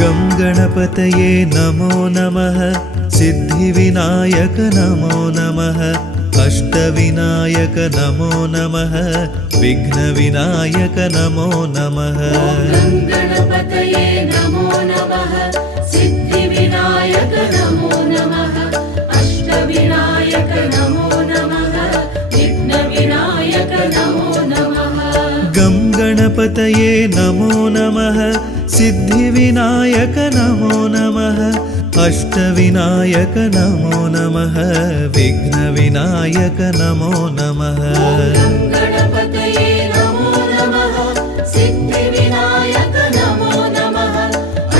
गं गणपतये नमो नमः सिद्धिविनायक नमो नमः अष्टविनायक नमो नमः विघ्नविनायक नमो नमः गं गणपतये नमो नमः सिद्धिविनायक नमो नमः अष्टविनायक नमो नमः विघ्नविनायक नमो नमः गं गणपतये नमो नमः सिद्धिविनायक नमो नमः अष्टविनायक नमो नमः विघ्नविनायक नमो नमः गं गणपतये नमो नमः सिद्धिविनायक नमो नमः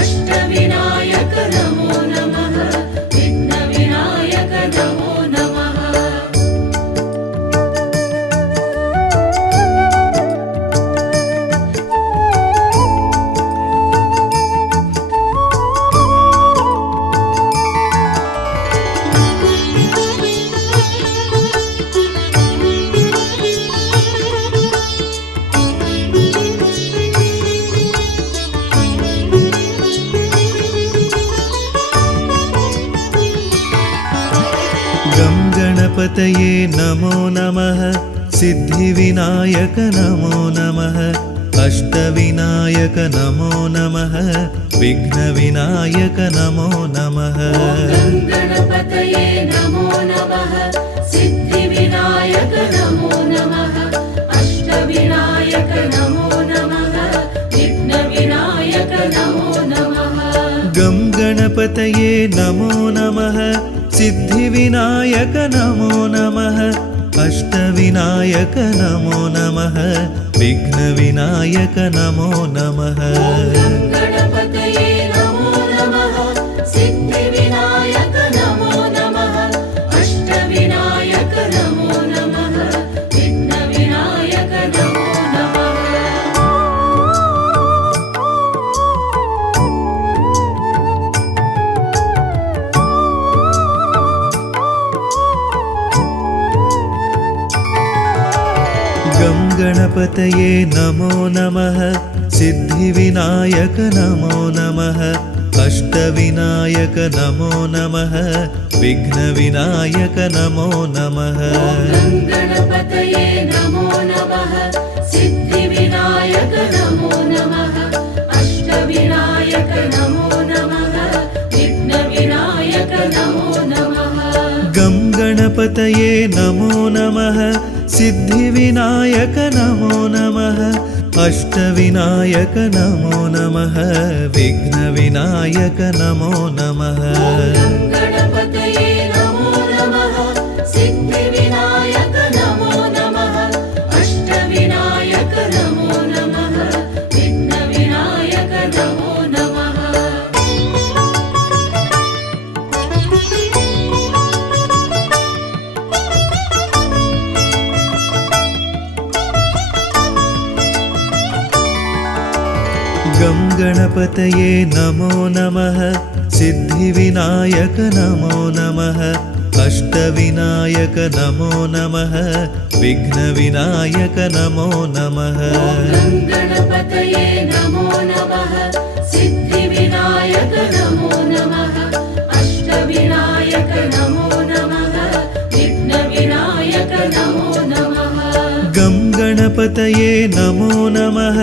अष्टविनायक नमो नमः विघ्नविनायक नमो नमः गं गणपतये नमो नमः सिद्धिविनायक नमो नमः अष्टविनायक नमो नमः विघ्नविनायक नमो नमः गं गणपतये नमो नमः सिद्धिविनायक नमो नमः अष्टविनायक नमो नमः विघ्नविनायक नमो नमः गं गणपतये नमो नमः सिद्धिविनायक नमो नमः अष्टविनायक नमो नमः विघ्नविनायक नमो नमः गं गणपतये नमो नमः सिद्धिविनायक नमो नमः अष्टविनायक नमो नमः विघ्नविनायक नमो नमः गं गणपतये नमो नमः सिद्धिविनायक नमो नमः अष्टविनायक नमो नमः विघ्नविनायक नमो नमः गं गणपतये नमो नमः सिद्धिविनायक नमो नमः अष्टविनायक नमो नमः विघ्नविनायक नमो नमः गं गणपतये नमो नमः सिद्धिविनायक नमो नमः अष्टविनायक नमो नमः विघ्नविनायक नमो नमः गं गणपतये नमो नमः सिद्धिविनायक नमो नमः अष्टविनायक नमो नमः विघ्नविनायक नमो नमः गं गणपतये नमो नमः सिद्धिविनायक नमो नमः अष्टविनायक नमो नमः विघ्नविनायक नमो नमः गं गणपतये नमो नमः सिद्धिविनायक नमो नमः अष्टविनायक नमो नमः विघ्नविनायक नमो नमः गं गणपतये नमो नमः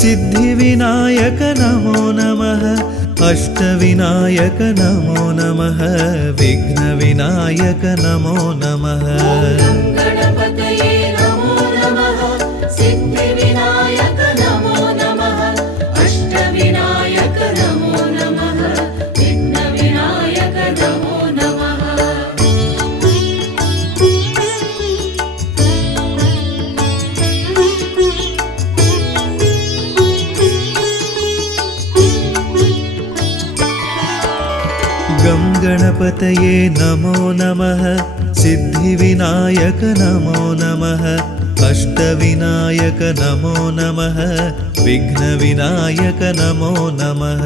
सिद्धिविनायक नमो नमः अष्टविनायक नमो नमः विघ्नविनायक नमो नमः गं गणपतये नमो नमः सिद्धिविनायक नमो नमः अष्टविनायक नमो नमः विघ्नविनायक नमो नमः गं गणपतये नमो नमः सिद्धिविनायक नमो नमः अष्टविनायक नमो नमः विघ्नविनायक नमो नमः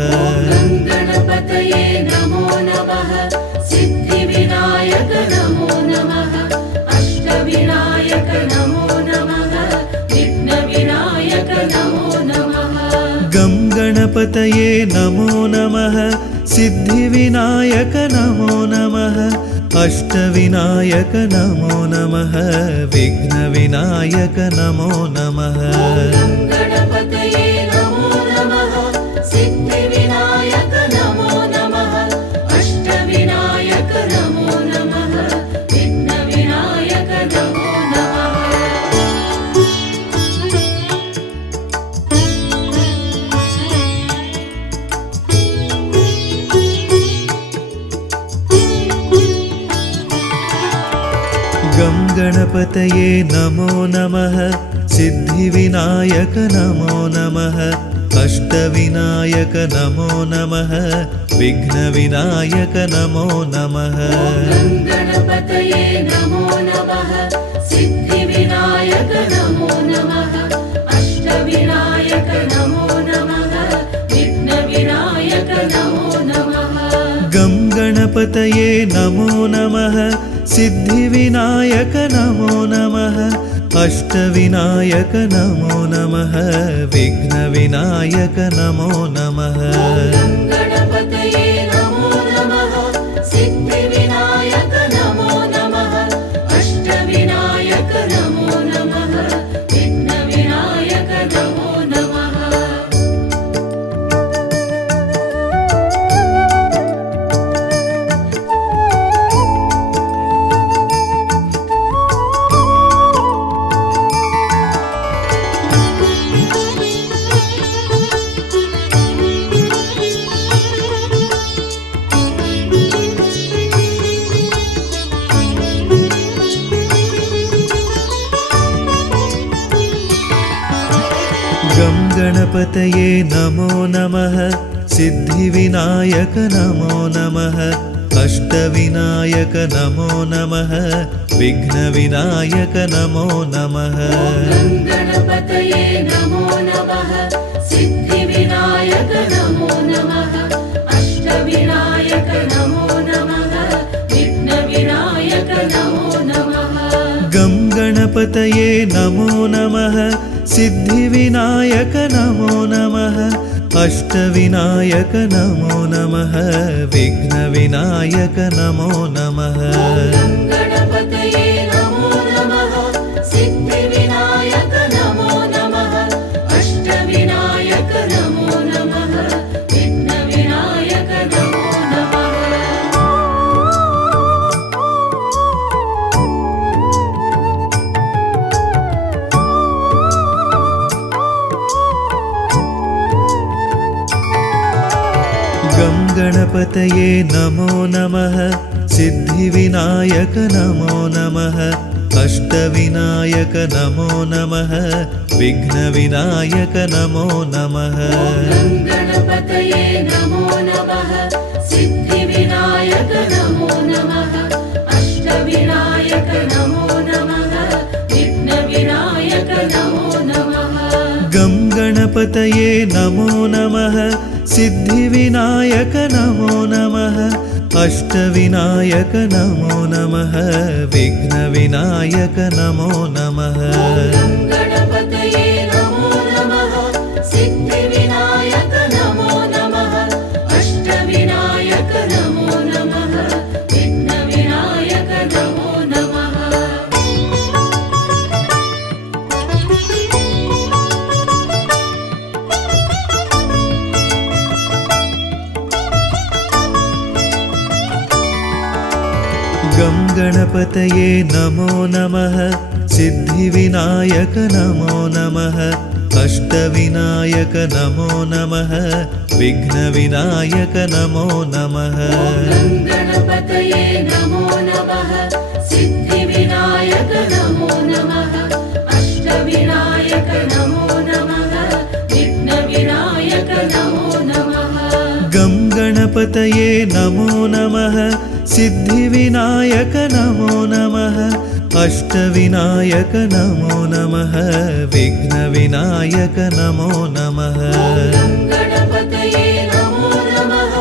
गं गणपतये नमो नमः सिद्धिविनायक नमो नमः अष्टविनायक नमो नमः विघ्नविनायक नमो नमः गं गणपतये गणपतये नमो नमः सिद्धिविनायक नमो नमः अष्टविनायक नमो नमः विघ्नविनायक नमो नमः गणपतये नमो नमः सिद्धिविनायक नमो नमः अष्टविनायक नमो नमः विघ्नविनायक नमो नमः गं गणपतये नमो नमः सिद्धिविनायक नमो नमः अष्टविनायक नमो नमः विघ्नविनायक नमो नमः गणपतये नमो नमः सिद्धिविनायक नमो नमः अष्टविनायक नमो नमः विघ्नविनायक नमो नमः गं गणपतये नमो नमः सिद्धिविनायक नमो नमः अष्टविनायक नमो नमः विघ्नविनायक नमो नमः गणपतये नमो नमः सिद्धिविनायक नमो नमः अष्टविनायक नमो नमः विघ्नविनायक नमो नमः गं गणपतये नमो नमः सिद्धिविनायक नमो नमः अष्टविनायक नमो नमः विघ्नविनायक नमो नमः गणपतये नमो नमः सिद्धिविनायक नमो नमः अष्टविनायक नमो नमः विघ्नविनायक नमो नमः गं गणपतये नमो नमः सिद्धिविनायक नमो नमः अष्टविनायक नमो नमः विघ्नविनायक नमो नमः गणपतये नमो नमः सिद्धिविनायक नमो नमः अष्टविनायक नमो नमः विघ्नविनायक नमो नमः गं गणपतये नमो नमः सिद्धिविनायक नमो नमः अष्टविनायक नमो नमः विघ्नविनायक नमो नमः गणपतये नमो नमः सिद्धिविनायक नमो नमः अष्टविनायक नमो नमः विघ्नविनायक नमो नमः गं गणपतये नमो नमः सिद्धिविनायक नमो नमः अष्टविनायक नमो नमः विघ्नविनायक नमो नमः गणपतये नमो नमः सिद्धिविनायक नमो नमः अष्टविनायक नमो नमः विघ्नविनायक नमो नमः गं गणपतये नमो नमः सिद्धिविनायक नमो नमः अष्टविनायक नमो नमः विघ्नविनायक नमो नमः गणपतये नमो नमः सिद्धिविनायक नमो नमः अष्टविनायक नमो नमः विघ्नविनायक नमो नमः गं गणपतये नमो नमः सिद्धिविनायक नमो नमः अष्टविनायक नमो नमः विघ्नविनायक नमो नमः गणपतये नमो नमः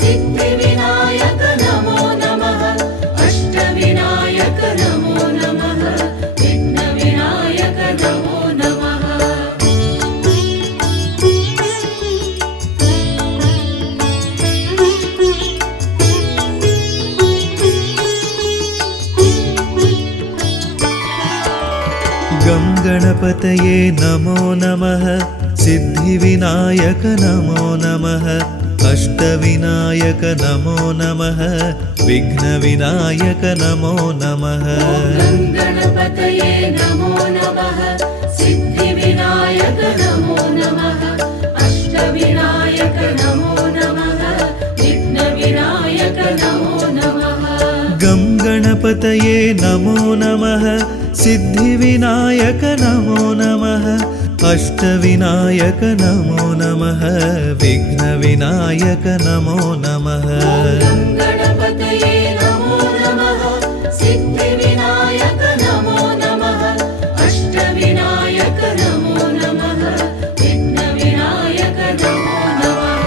सिद्धिविनायक नमो नमः अष्टविनायक नमो नमः विघ्नविनायक नमो नमः गणपतये नमो नमः सिद्धिविनायक नमो नमः अष्टविनायक नमो नमः विघ्नविनायक नमो नमः गं गणपतये नमो नमः सिद्धिविनायक नमो नमः अष्टविनायक नमो नमः विघ्नविनायक नमो नमः गं गणपतये नमो नमः सिद्धिविनायक नमो नमः अष्टविनायक नमो नमः विघ्नविनायक नमो नमः गं गणपतये नमो नमः सिद्धिविनायक नमो नमः अष्टविनायक नमो नमः विघ्नविनायक नमो नमः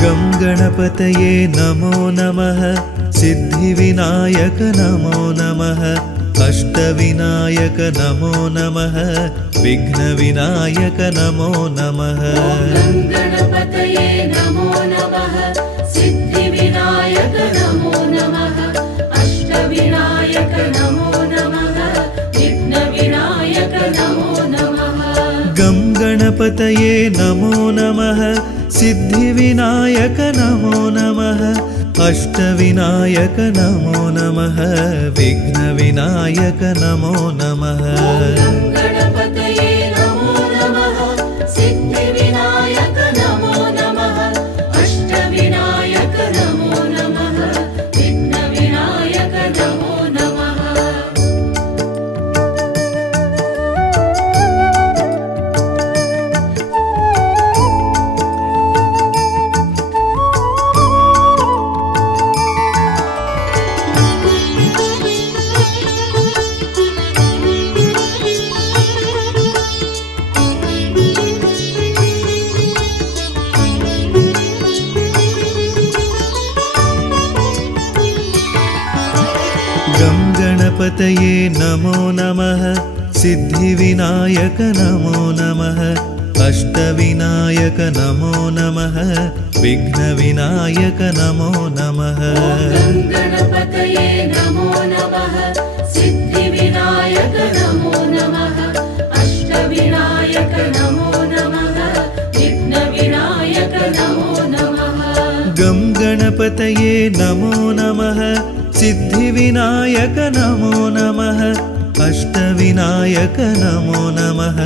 गं गणपतये नमो नमः सिद्धिविनायक नमो नमः अष्टविनायक नमो नमः विघ्नविनायक नमो नमः गं गणपतये नमो नमः सिद्धिविनायक नमो नमः अष्टविनायक नमो नमः विघ्नविनायक नमो नमः गं गणपतये नमो नमः सिद्धिविनायक नमो नमः अष्टविनायक नमो नमः विघ्नविनायक नमो नमः गं गणपतये नमो नमः सिद्धिविनायक नमो नमः अष्टविनायक नमो नमः विघ्नविनायक नमो नमः गं गणपतये नमो नमः सिद्धिविनायक नमो नमः अष्टविनायक नमो नमः विघ्नविनायक नमो नमः गं गणपतये नमो नमः सिद्धिविनायक नमो नमः अष्टविनायक नमो नमः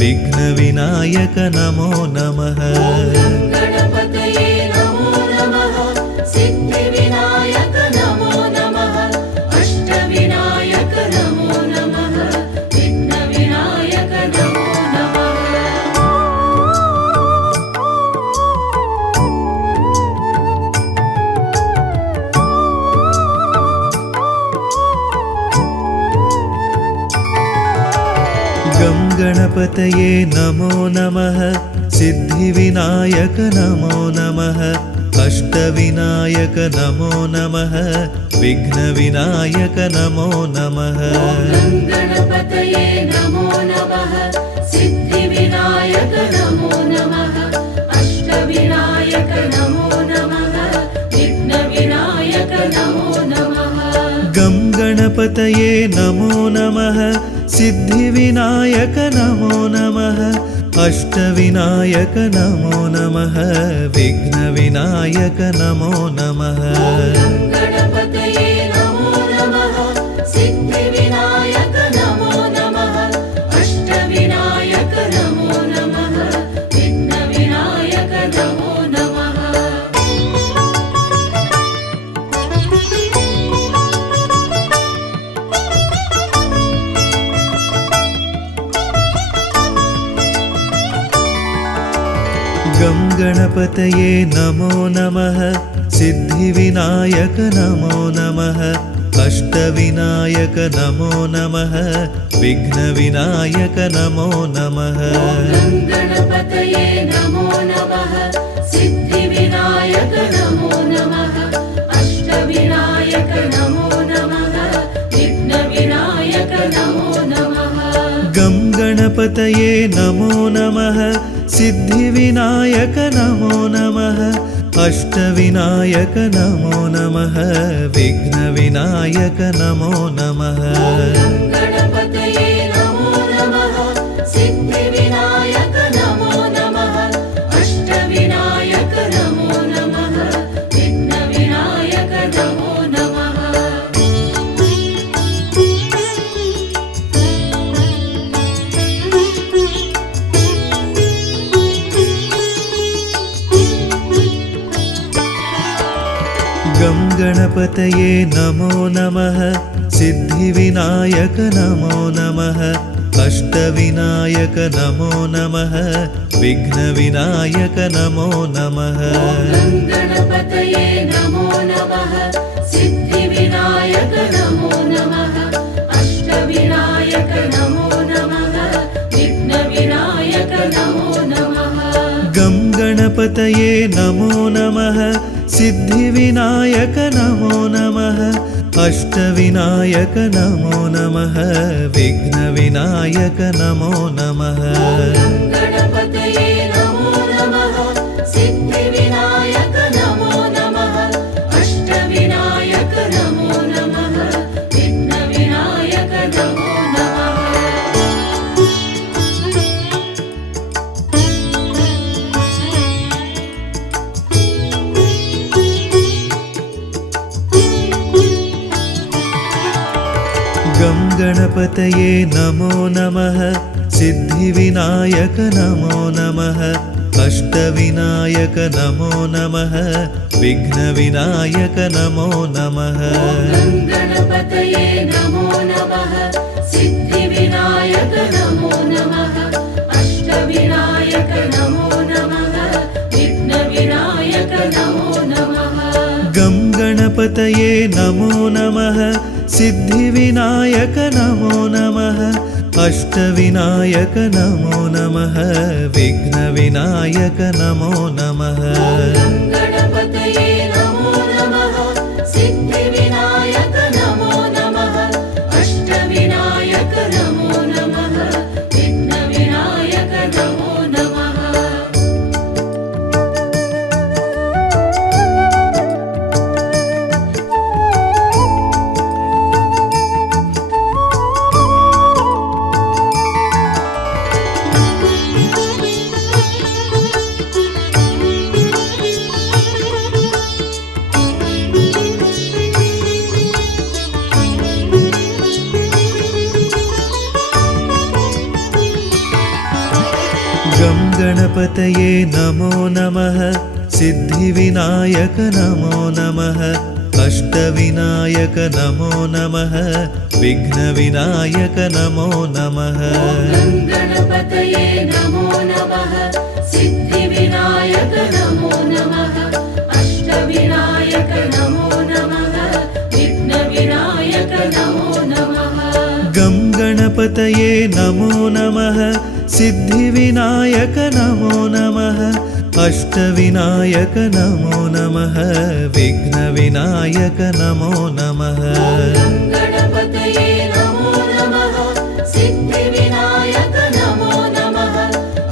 विघ्नविनायक नमो नमः गं गणपतये नमो नमः सिद्धिविनायक नमो नमः अष्टविनायक नमो नमः विघ्नविनायक नमो नमः गं गणपतये नमो नमः सिद्धिविनायक नमो नमः अष्टविनायक नमो नमः विघ्नविनायक नमो नमः गं गणपतये नमो नमः सिद्धिविनायक नमो नमः अष्टविनायक नमो नमः विघ्नविनायक नमो नमः गं गणपतये नमो नमः सिद्धिविनायक नमो नमः अष्टविनायक नमो नमः विघ्नविनायक नमो नमः गं गणपतये नमो नमः सिद्धिविनायक नमो नमः अष्टविनायक नमो नमः विघ्नविनायक नमो नमः गं गणपतये नमो नमः सिद्धिविनायक नमो नमः अष्टविनायक नमो नमः विघ्नविनायक नमो नमः गं गणपतये नमो नमः सिद्धिविनायक नमो नमः अष्टविनायक नमो नमः विघ्नविनायक नमो नमः गं गणपतये नमो नमः सिद्धिविनायक नमो नमः अष्टविनायक नमो नमः विघ्नविनायक नमो नमः गं गणपतये गङ्गणपतये नमो नमः सिद्धिविनायक नमो नमः अष्टविनायक नमो नमः विघ्नविनायक नमो नमः गणपतये नमो नमः सिद्धिविनायक नमो नमः अष्टविनायक नमो नमः विघ्नविनायक नमो नमः गं गणपतये नमो नमः सिद्धिविनायक नमो नमः अष्टविनायक नमो नमः विघ्नविनायक नमो नमः गणपतये नमो नमः सिद्धिविनायक नमो नमः अष्टविनायक नमो नमः विघ्नविनायक नमो नमः गं गणपतये नमो नमः सिद्धिविनायक नमो नमः अष्टविनायक नमो नमः विघ्नविनायक नमो नमः गणपतये नमो नमः सिद्धिविनायक नमो नमः अष्टविनायक नमो नमः विघ्नविनायक नमो नमः गं गणपतये नमो नमः सिद्धिविनायक नमो नमः अष्टविनायक नमो नमः विघ्नविनायक नमो नमः गणपतये नमो नमः सिद्धिविनायक नमो नमः अष्टविनायक नमो नमः विघ्नविनायक नमो नमः गं गणपतये नमो नमः सिद्धिविनायक नमो नमः अष्टविनायक नमो नमः विघ्नविनायक नमो नमः गणपतये नमो नमः सिद्धिविनायक नमो नमः अष्टविनायक नमो नमः विघ्नविनायक नमो नमः गं गणपतये नमो नमः सिद्धिविनायक नमो नमः अष्टविनायक नमो नमः विघ्नविनायक नमो नमः गणपतये नमो नमः सिद्धिविनायक नमो नमः अष्टविनायक नमो नमः विघ्नविनायक नमो नमः गं गणपतये नमो नमः सिद्धिविनायक नमो नमः अष्टविनायक नमो नमः विघ्नविनायक नमो नमः गणपतये नमो नमः सिद्धिविनायक नमो नमः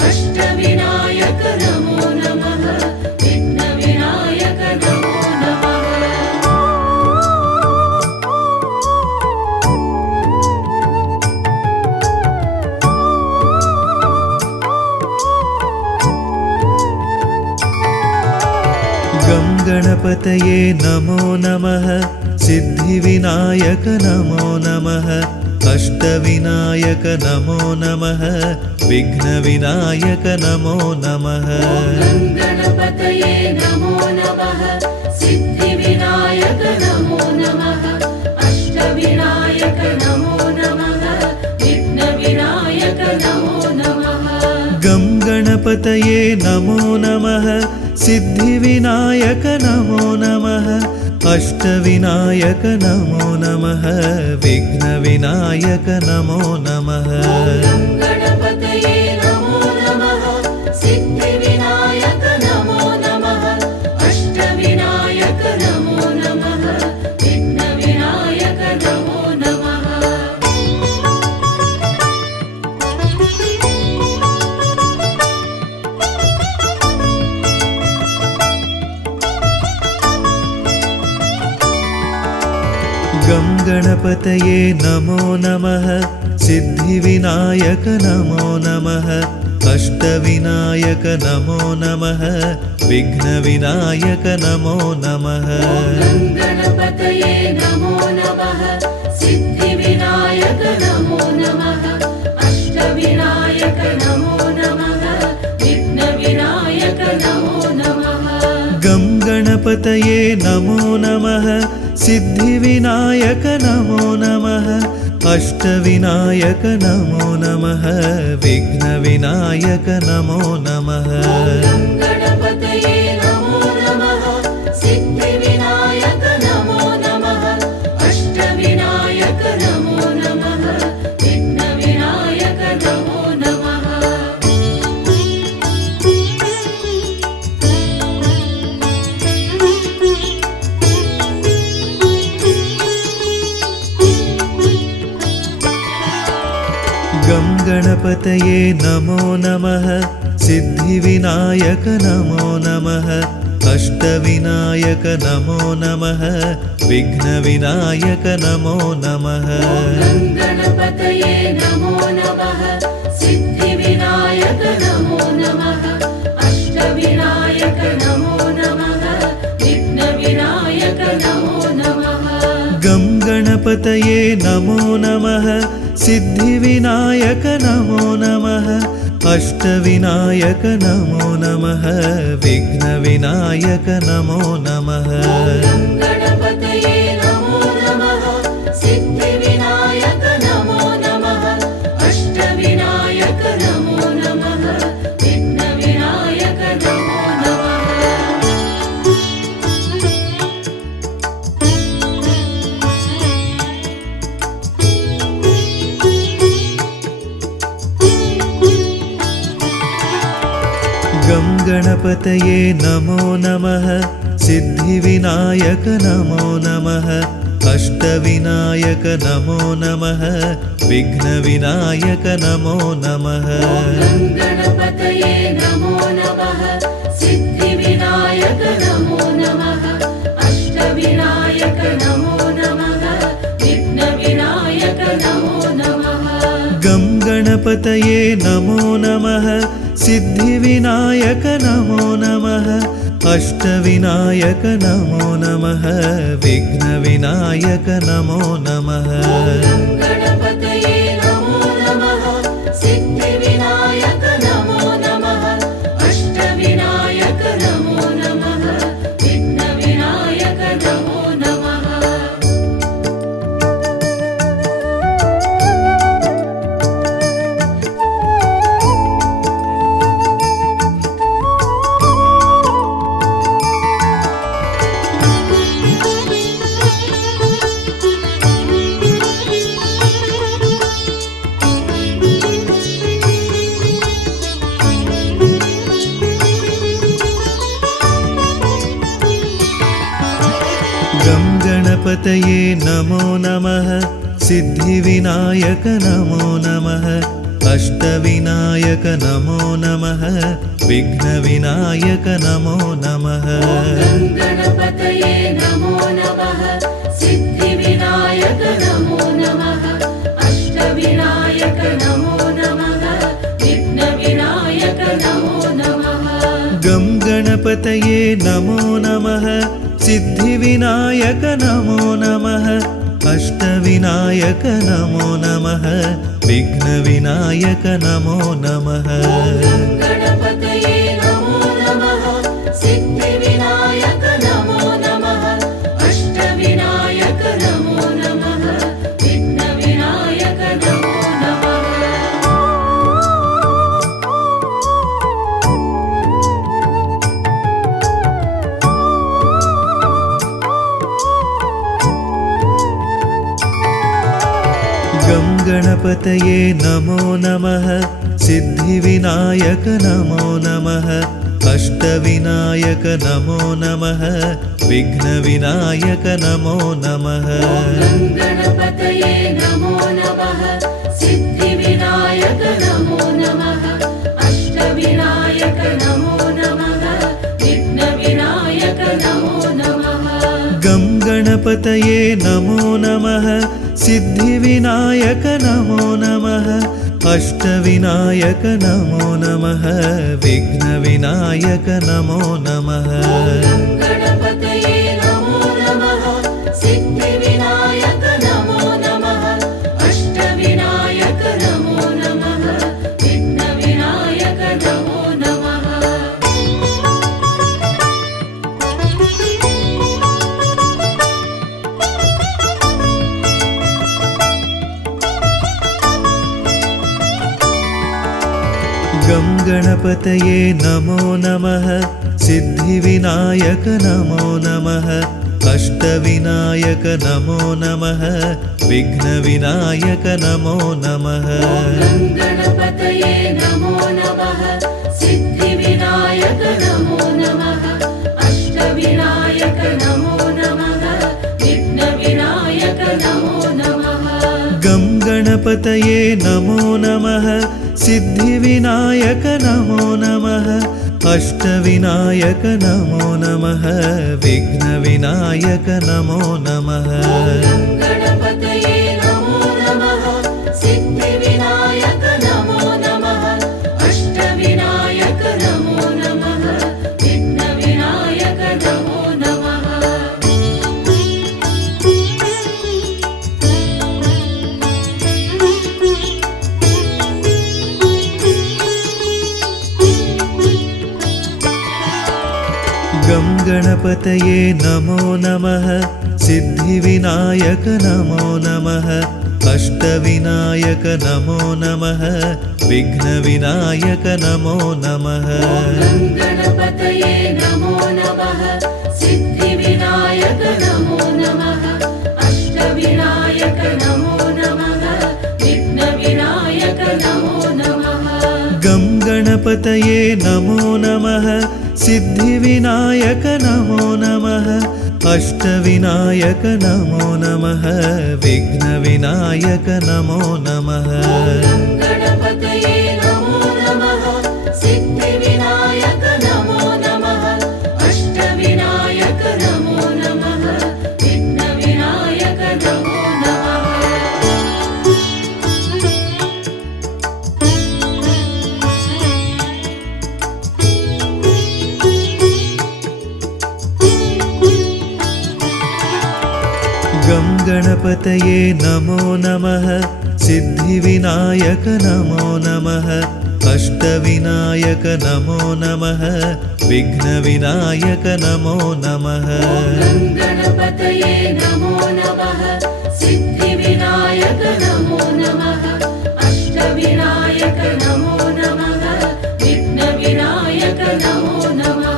अष्टविनायक नमो नमः विघ्नविनायक नमो नमः गं गणपतये नमो नमः सिद्धिविनायक नमो नमः अष्टविनायक नमो नमः विघ्नविनायक नमो नमः गणपतये नमो नमः सिद्धिविनायक नमो नमः अष्टविनायक नमो नमः विघ्नविनायक नमो नमः गं गणपतये नमो नमः सिद्धिविनायक नमो नमः अष्टविनायक नमो नमः विघ्नविनायक नमो नमः गणपतये नमो नमः सिद्धिविनायक नमो नमः अष्टविनायक नमो नमः विघ्नविनायक नमो नमः गङ्गणपतये नमो नमः सिद्धिविनायक नमो नमः अष्टविनायक नमो नमः विघ्नविनायक नमो नमः गणपतये नमो नमः सिद्धिविनायक नमो नमः अष्टविनायक नमो नमः विघ्नविनायक नमो नमः गं गणपतये नमो नमः सिद्धिविनायक नमो नमः अष्टविनायक नमो नमः विघ्नविनायक नमो नमः गणपतये नमो नमः सिद्धिविनायक नमो नमः अष्टविनायक नमो नमः विघ्नविनायक नमो नमः गं गणपतये नमो नमः सिद्धिविनायक नमो नमः अष्टविनायक नमो नमः विघ्नविनायक नमो नमः गणपतये नमो नमः सिद्धिविनायक नमो नमः अष्टविनायक नमो नमः विघ्नविनायक नमो नमः गं गणपतये नमो नमः सिद्धिविनायक नमो नमः अष्टविनायक नमो नमः विघ्नविनायक नमो नमः गणपतये नमो नमः सिद्धिविनायक नमो नमः अष्टविनायक नमो नमः विघ्नविनायक नमो नमः गं गणपतये नमो नमः सिद्धिविनायक नमो नमः अष्टविनायक नमो नमः विघ्नविनायक नमो नमः गणपतये नमो नमः सिद्धिविनायक नमो नमः अष्टविनायक नमो नमः विघ्नविनायक नमो नमः गं गणपतये नमो नमः सिद्धिविनायक नमो नमः अष्टविनायक नमो नमः विघ्नविनायक नमो नमः गणपतये नमो नमः सिद्धिविनायक नमो नमः अष्टविनायक नमो नमः विघ्नविनायक नमो नमः गं गणपतये नमो नमः सिद्धिविनायक नमो नमः अष्टविनायक नमो नमः विघ्नविनायक नमो नमः गणपतये नमो नमः सिद्धिविनायक नमो नमः अष्टविनायक नमो नमः विघ्नविनायक नमो नमः गं गणपतये नमो नमः सिद्धिविनायक नमो नमः अष्टविनायक नमो नमः विघ्नविनायक नमो नमः गणपतये नमो नमः सिद्धिविनायक नमो नमः अष्टविनायक नमो नमः विघ्नविनायक नमो नमः गं गणपतये नमो नमः सिद्धिविनायक नमो नमः अष्टविनायक नमो नमः विघ्नविनायक नमो नमः गणपतये नमो नमः सिद्धिविनायक नमो नमः अष्टविनायक नमो नमः विघ्नविनायक नमो नमः गं गणपतये गङ्गणपतये नमो नमः सिद्धिविनायक नमो नमः अष्टविनायक नमो नमः विघ्नविनायक नमो नमः गणपतये नमो नमः सिद्धिविनायक नमो नमः अष्टविनायक नमो नमः विघ्नविनायक नमो नमः गं गणपतये नमो नमः सिद्धिविनायक नमो नमः अष्टविनायक नमो नमः विघ्नविनायक नमो नमः गणपतये नमो नमः सिद्धिविनायक नमो नमः अष्टविनायक नमो नमः विघ्नविनायक नमो नमः गं गणपतये नमो नमः सिद्धिविनायक नमो नमः अष्टविनायक नमो नमः विघ्नविनायक नमो नमः गणपतये नमो नमः सिद्धिविनायक नमो नमः अष्टविनायक नमो नमः विघ्नविनायक नमो नमः गं गणपतये नमो नमः सिद्धिविनायक नमो नमः अष्टविनायक नमो नमः विघ्नविनायक नमो नमः गणपतये नमो नमः सिद्धिविनायक नमो नमः अष्टविनायक नमो नमः विघ्नविनायक नमो नमः गं गणपतये नमो नमः सिद्धिविनायक नमो नमः अष्टविनायक नमो नमः विघ्नविनायक नमो नमः गणपतये नमो नमः सिद्धिविनायक नमो नमः अष्टविनायक नमो नमः विघ्नविनायक नमो नमः गं गणपतये नमो नमः सिद्धिविनायक नमो नमः अष्टविनायक नमो नमः विघ्नविनायक नमो नमः गणपतये नमो नमः सिद्धिविनायक नमो नमः अष्टविनायक नमो नमः विघ्नविनायक नमो नमः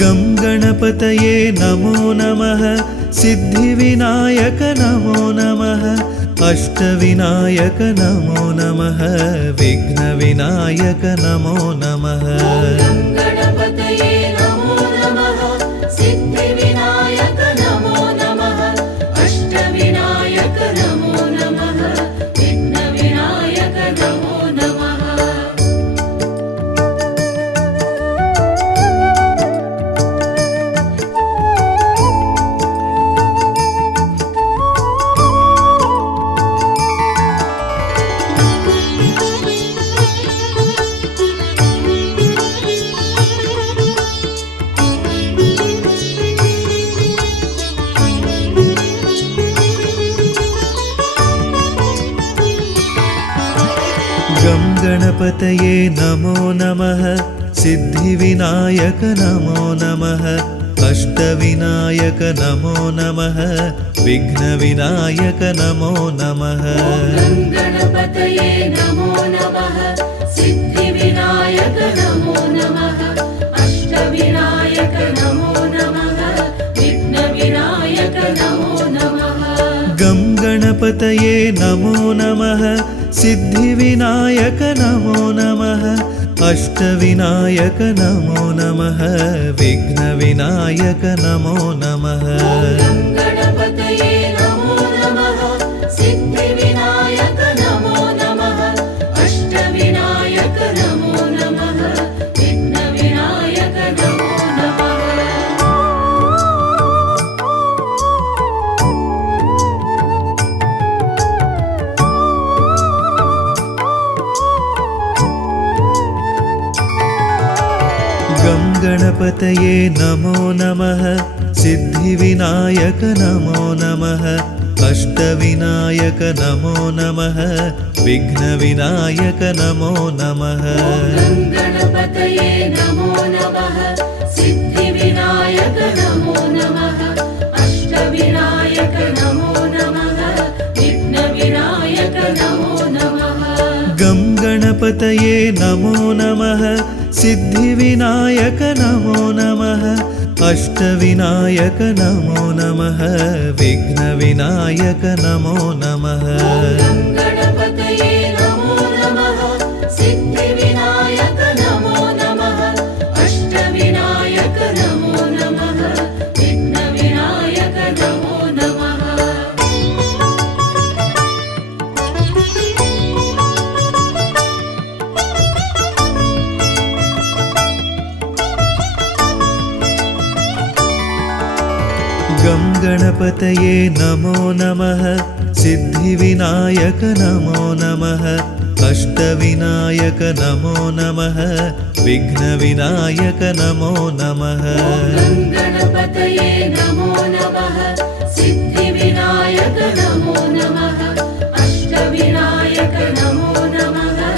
गं गणपतये नमो नमः सिद्धिविनायक नमो नमः अष्टविनायक नमो नमः विघ्नविनायक नमो नमः गणपतये नमो नमः सिद्धिविनायक नमो नमः अष्टविनायक नमो नमः विघ्नविनायक नमो नमः गं गणपतये नमो नमः सिद्धिविनायक नमो नमः अष्टविनायक नमो नमः विघ्नविनायक नमो नमः गणपतये नमो नमः सिद्धिविनायक नमो नमः अष्टविनायक नमो नमः विघ्नविनायक नमो नमः गं गणपतये नमो नमः सिद्धिविनायक नमो नमः अष्टविनायक नमो नमः विघ्नविनायक नमो नमः गणपतये नमो नमः सिद्धिविनायक नमो नमः अष्टविनायक नमो नमः विघ्नविनायक नमो नमः गणपतये नमो नमः सिद्धिविनायक नमो नमः अष्टविनायक नमो नमः विघ्नविनायक नमो नमः गं गणपतये नमो नमः सिद्धिविनायक नमो नमः अष्टविनायक नमो नमः विघ्नविनायक नमो नमः गं गणपतये नमो नमः सिद्धिविनायक नमो नमः अष्टविनायक नमो नमः विघ्नविनायक नमो नमः गं गणपतये नमो नमः सिद्धिविनायक नमो नमः अष्टविनायक नमो नमः विघ्नविनायक नमो नमः गं गणपतये नमो नमः सिद्धिविनायक नमो नमः अष्टविनायक नमो नमः विघ्नविनायक नमो नमः गं गणपतये नमो नमः सिद्धिविनायक नमो नमः अष्टविनायक नमो नमः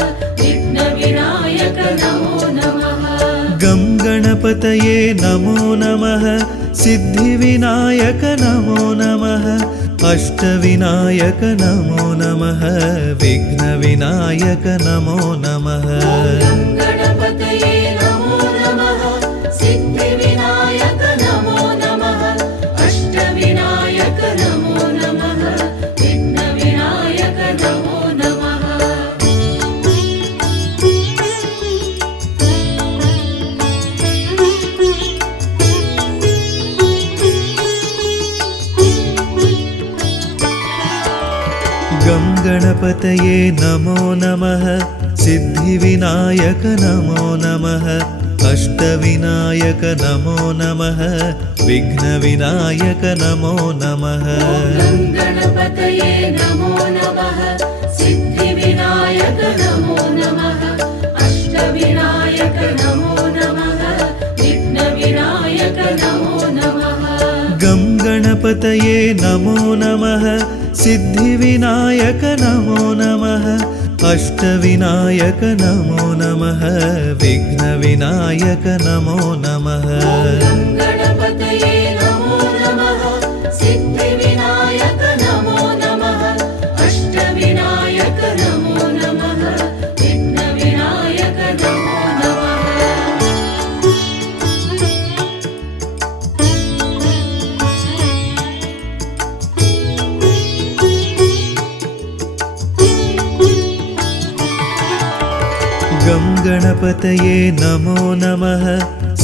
विघ्नविनायक नमो नमः गं गणपतये नमो नमः सिद्धिविनायक नमो नमः अष्टविनायक नमो नमः विघ्नविनायक नमो नमः गं गणपतये नमो नमः सिद्धिविनायक नमो नमः अष्टविनायक नमो नमः विघ्नविनायक नमो नमः गं गणपतये नमो नमः सिद्धिविनायक नमो नमः अष्टविनायक नमो नमः विघ्नविनायक नमो नमः गं गणपतये नमो नमः सिद्धिविनायक नमो नमः अष्टविनायक नमो नमः विघ्नविनायक नमो नमः गं गणपतये नमो नमः सिद्धिविनायक नमो नमः अष्टविनायक नमो नमः विघ्नविनायक नमो नमः गं गणपतये नमो नमः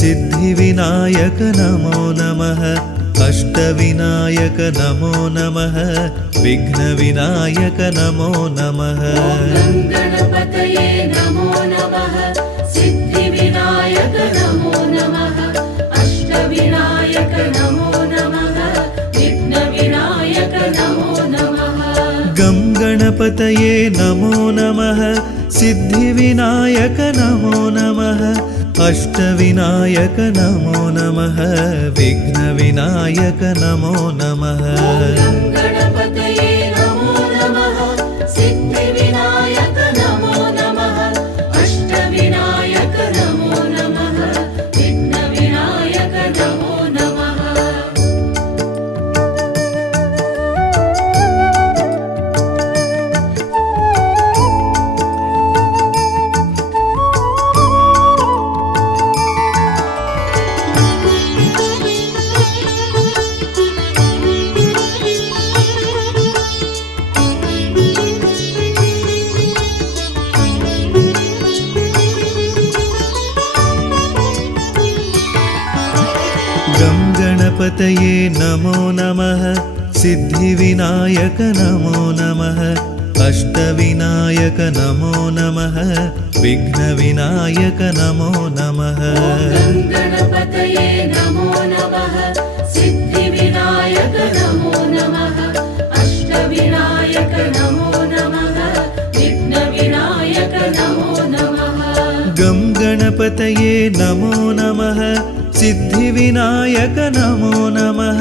सिद्धिविनायक नमो नमः अष्टविनायक नमो नमः विघ्नविनायक नमो नमः गं गणपतये नमो नमः सिद्धिविनायक नमो नमः अष्टविनायक नमो नमः विघ्नविनायक नमो नमः गं गणपतये नमो नमः सिद्धिविनायक नमो नमः अष्टविनायक नमो नमः विघ्नविनायक नमो नमः गं गणपतये नमो नमः सिद्धिविनायक नमो नमः अष्टविनायक नमो नमः विघ्नविनायक नमो नमः गं गणपतये नमो नमः सिद्धिविनायक नमो नमः अष्टविनायक नमो नमः विघ्नविनायक नमो नमः गं गणपतये नमो नमः सिद्धिविनायक नमो नमः अष्टविनायक नमो नमः विघ्नविनायक नमो नमः गं गणपतये नमो नमः सिद्धिविनायक नमो नमः अष्टविनायक नमो नमः विघ्नविनायक नमो नमः गं गणपतये गणपतये नमो नमः सिद्धिविनायक नमो नमः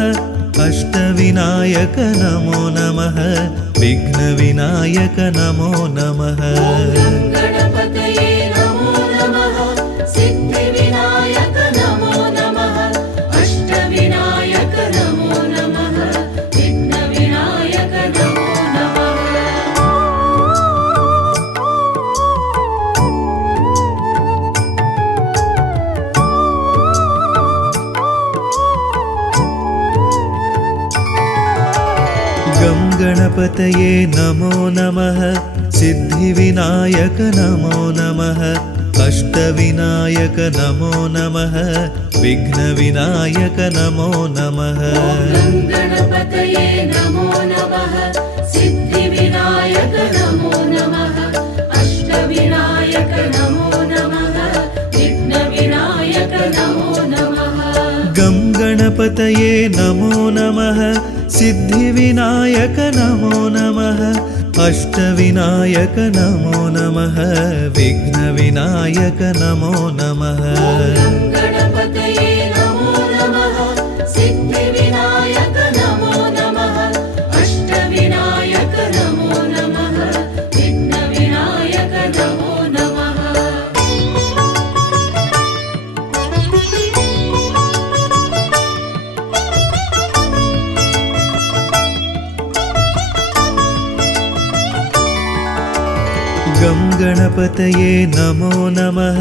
अष्टविनायक नमो नमः विघ्नविनायक नमो नमः गणपतये नमो नमः सिद्धिविनायक नमो नमः अष्टविनायक नमो नमः विघ्नविनायक नमो नमः गं गणपतये नमो नमः सिद्धिविनायक नमो नमः अष्टविनायक नमो नमः विघ्नविनायक नमो नमः गणपतये नमो नमः सिद्धिविनायक नमो नमः अष्टविनायक नमो नमः विघ्नविनायक नमो नमः गं गणपतये नमो नमः सिद्धिविनायक नमो नमः अष्टविनायक नमो नमः विघ्नविनायक नमो नमः गणपतये नमो नमः सिद्धिविनायक नमो नमः अष्टविनायक नमो नमः विघ्नविनायक नमो नमः गं गणपतये नमो नमः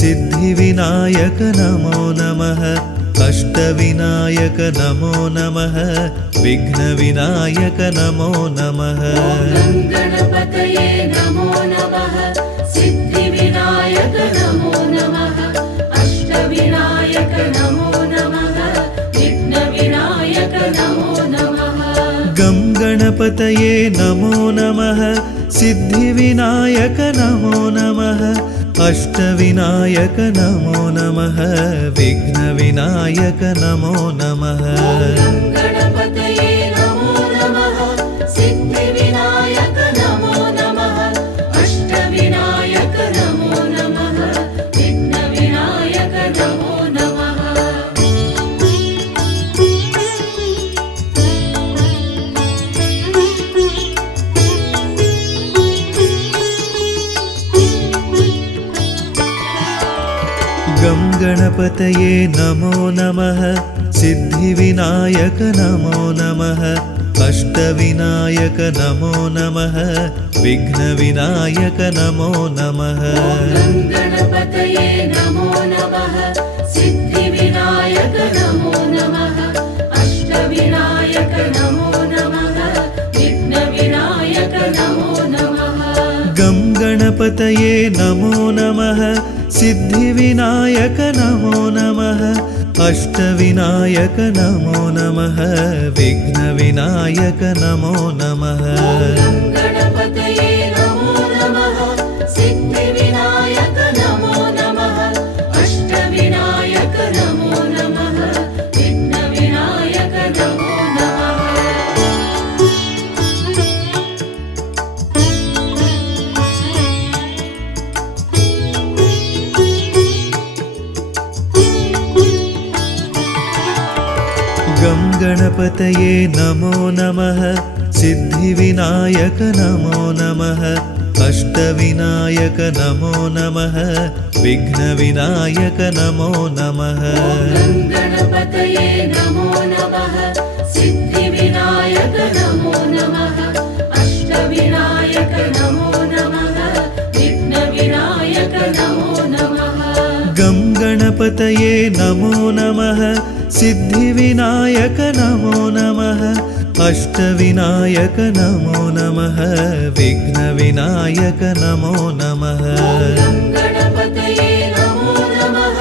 सिद्धिविनायक नमो नमः अष्टविनायक नमो नमः विघ्नविनायक नमो नमः गणपतये नमो नमः सिद्धिविनायक नमो नमः अष्टविनायक नमो नमः विघ्नविनायक नमो नमः गं गणपतये नमो नमः सिद्धिविनायक नमो नमः अष्टविनायक नमो नमः विघ्नविनायक नमो नमः गणपतये नमो नमः सिद्धिविनायक नमो नमः अष्टविनायक नमो नमः विघ्नविनायक नमो नमः गं गणपतये नमो नमः सिद्धिविनायक नमो नमः अष्टविनायक नमो नमः विघ्नविनायक नमो नमः गणपतये नमो नमः सिद्धिविनायक नमो नमः अष्टविनायक नमो नमः विघ्नविनायक नमो नमः गं गणपतये नमो नमः सिद्धिविनायक नमो नमः अष्टविनायक नमो नमः विघ्नविनायक नमो नमः गणपतये नमो नमः सिद्धिविनायक नमो नमः अष्टविनायक नमो नमः विघ्नविनायक नमो नमः गं गणपतये नमो नमः सिद्धिविनायक नमो नमः अष्टविनायक नमो नमः विघ्नविनायक नमो नमः गणपतये नमो नमः सिद्धिविनायक नमो नमः अष्टविनायक नमो नमः विघ्नविनायक नमो नमः गं गणपतये नमो नमः सिद्धिविनायक नमो नमः अष्टविनायक नमो नमः विघ्नविनायक नमो नमः गणपतये नमो नमः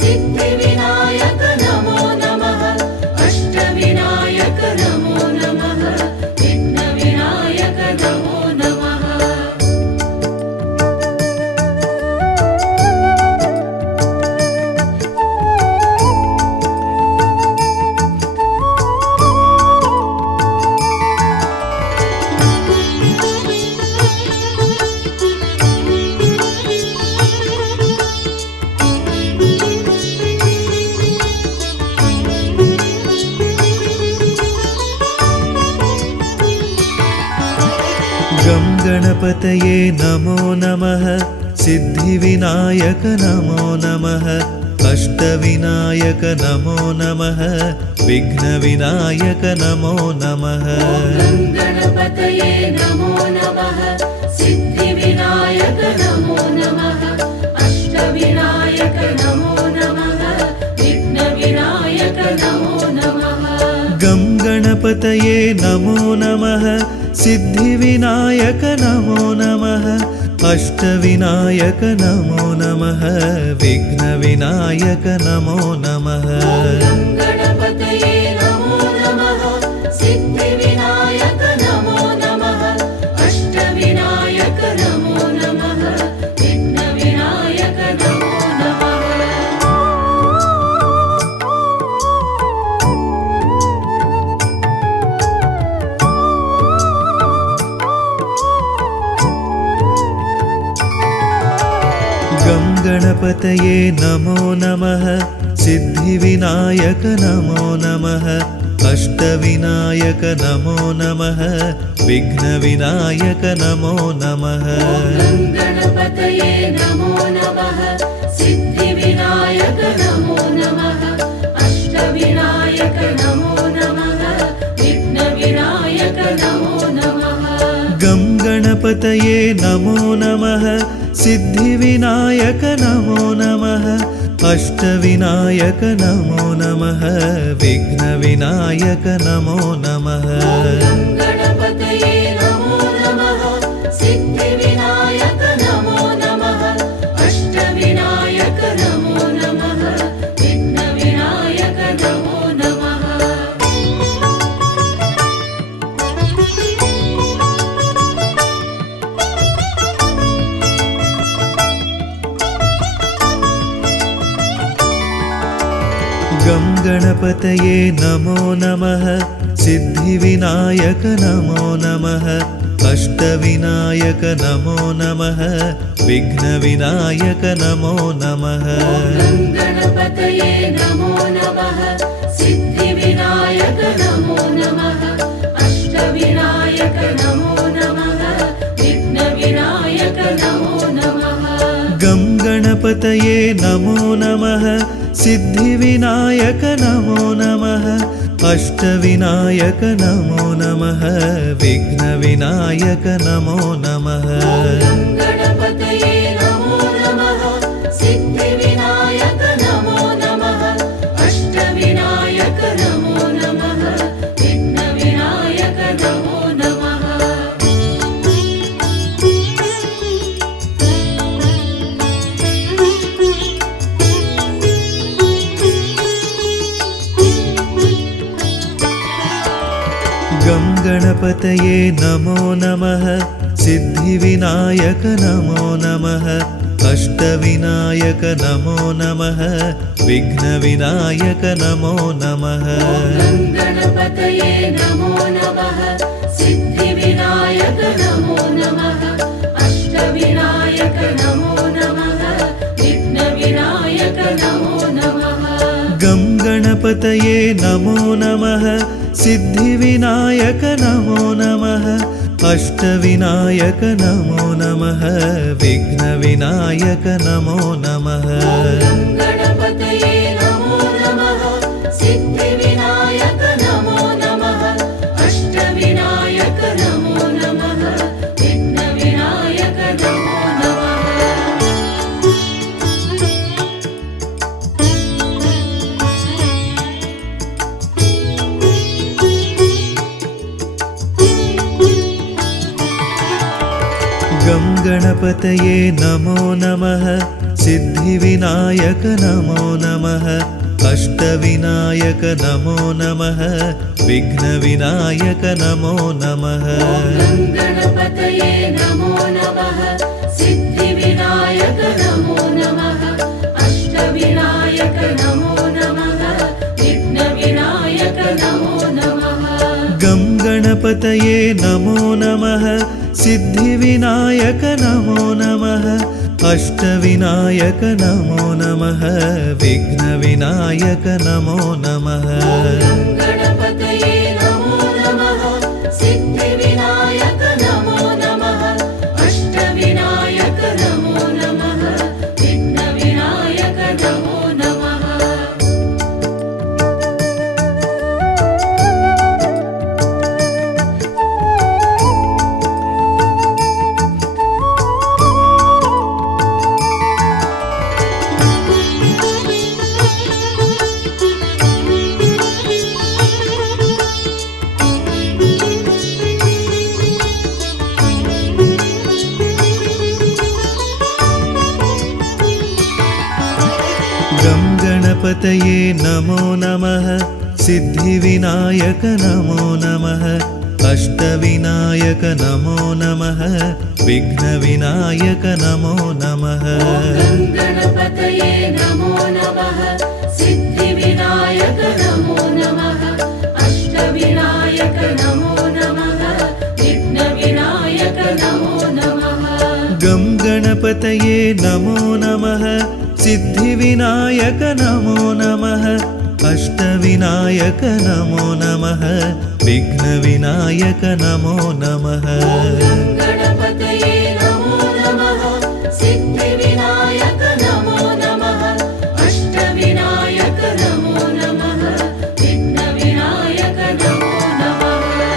सिद्धिविनायक नमो नमः अष्टविनायक नमो नमः विघ्नविनायक नमो नमः गणपतये नमो नमः सिद्धिविनायक नमो नमः अष्टविनायक नमो नमः विघ्नविनायक नमो नमः गं गणपतये नमो नमः सिद्धिविनायक नमो नमः अष्टविनायक नमो नमः विघ्नविनायक नमो नमः गं गणपतये नमो नमः सिद्धिविनायक नमो नमः अष्टविनायक नमो नमः विघ्नविनायक नमो नमः गं गणपतये नमो नमः सिद्धिविनायक नमो नमः अष्टविनायक नमो नमः विघ्नविनायक नमो नमः गं गणपतये नमो नमः सिद्धिविनायक नमो नमः अष्टविनायक नमो नमः विघ्नविनायक नमो नमः गं गणपतये नमो नमः सिद्धिविनायक नमो नमः अष्टविनायक नमो नमः विघ्नविनायक नमो नमः गं गणपतये नमो नमः सिद्धिविनायक नमो नमः अष्टविनायक नमो नमः विघ्नविनायक नमो नमः गं गणपतये नमो नमः सिद्धिविनायक नमो नमः अष्टविनायक नमो नमः विघ्नविनायक नमो नमः गं गणपतये नमो नमः सिद्धिविनायक नमो नमः अष्टविनायक नमो नमः विघ्नविनायक नमो नमः गं गणपतये नमो नमः सिद्धिविनायक नमो नमः अष्टविनायक नमो नमः विघ्नविनायक नमो नमः गं गणपतये नमो नमः सिद्धिविनायक नमो नमः अष्टविनायक नमो नमः विघ्नविनायक नमो नमः गं गणपतये नमो नमः सिद्धिविनायक नमो नमः अष्टविनायक नमो नमः विघ्नविनायक नमो नमः गं गणपतये नमो नमः सिद्धिविनायक नमो नमः अष्टविनायक नमो नमः विघ्नविनायक नमो नमः गं गणपतये नमो नमः सिद्धिविनायक नमो नमः अष्टविनायक नमो नमः विघ्नविनायक नमो नमः गं गणपतये नमो नमः सिद्धिविनायक नमो नमः अष्टविनायक नमो नमः विघ्नविनायक नमो नमः गं गणपतये नमो नमः सिद्धिविनायक नमो नमः अष्टविनायक नमो नमः विघ्नविनायक नमो नमः गं गणपतये नमो नमः सिद्धिविनायक नमो नमः अष्टविनायक नमो नमः विघ्नविनायक नमो नमः गं गणपतये नमो नमः सिद्धिविनायक नमो नमः अष्टविनायक नमो नमः विघ्नविनायक नमो नमः गं गणपतये नमो नमः सिद्धिविनायक नमो नमः अष्टविनायक नमो नमः विघ्नविनायक नमो नमः गं गणपतये नमो नमः सिद्धिविनायक नमो नमः गणपतये नमो नमः सिद्धिविनायक नमो नमः अष्टविनायक नमो नमः विघ्नविनायक नमो नमः गं गणपतये नमो नमः सिद्धिविनायक नमो नमः अष्टविनायक नमो नमः विघ्नविनायक नमो नमः गं गणपतये नमो नमः सिद्धिविनायक नमो नमः अष्टविनायक नमो नमः विघ्नविनायक नमो नमः गं गणपतये नमो नमः सिद्धिविनायक नमो नमः अष्टविनायक नमो नमः विघ्नविनायक नमो नमः गं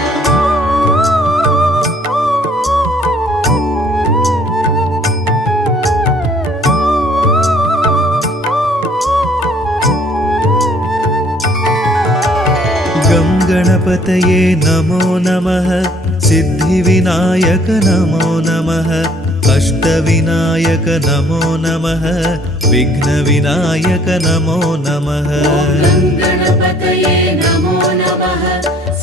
गणपतये नमो नमः सिद्धिविनायक नमो नमः अष्टविनायक नमो नमः विघ्नविनायक नमो नमः गं गणपतये नमो नमः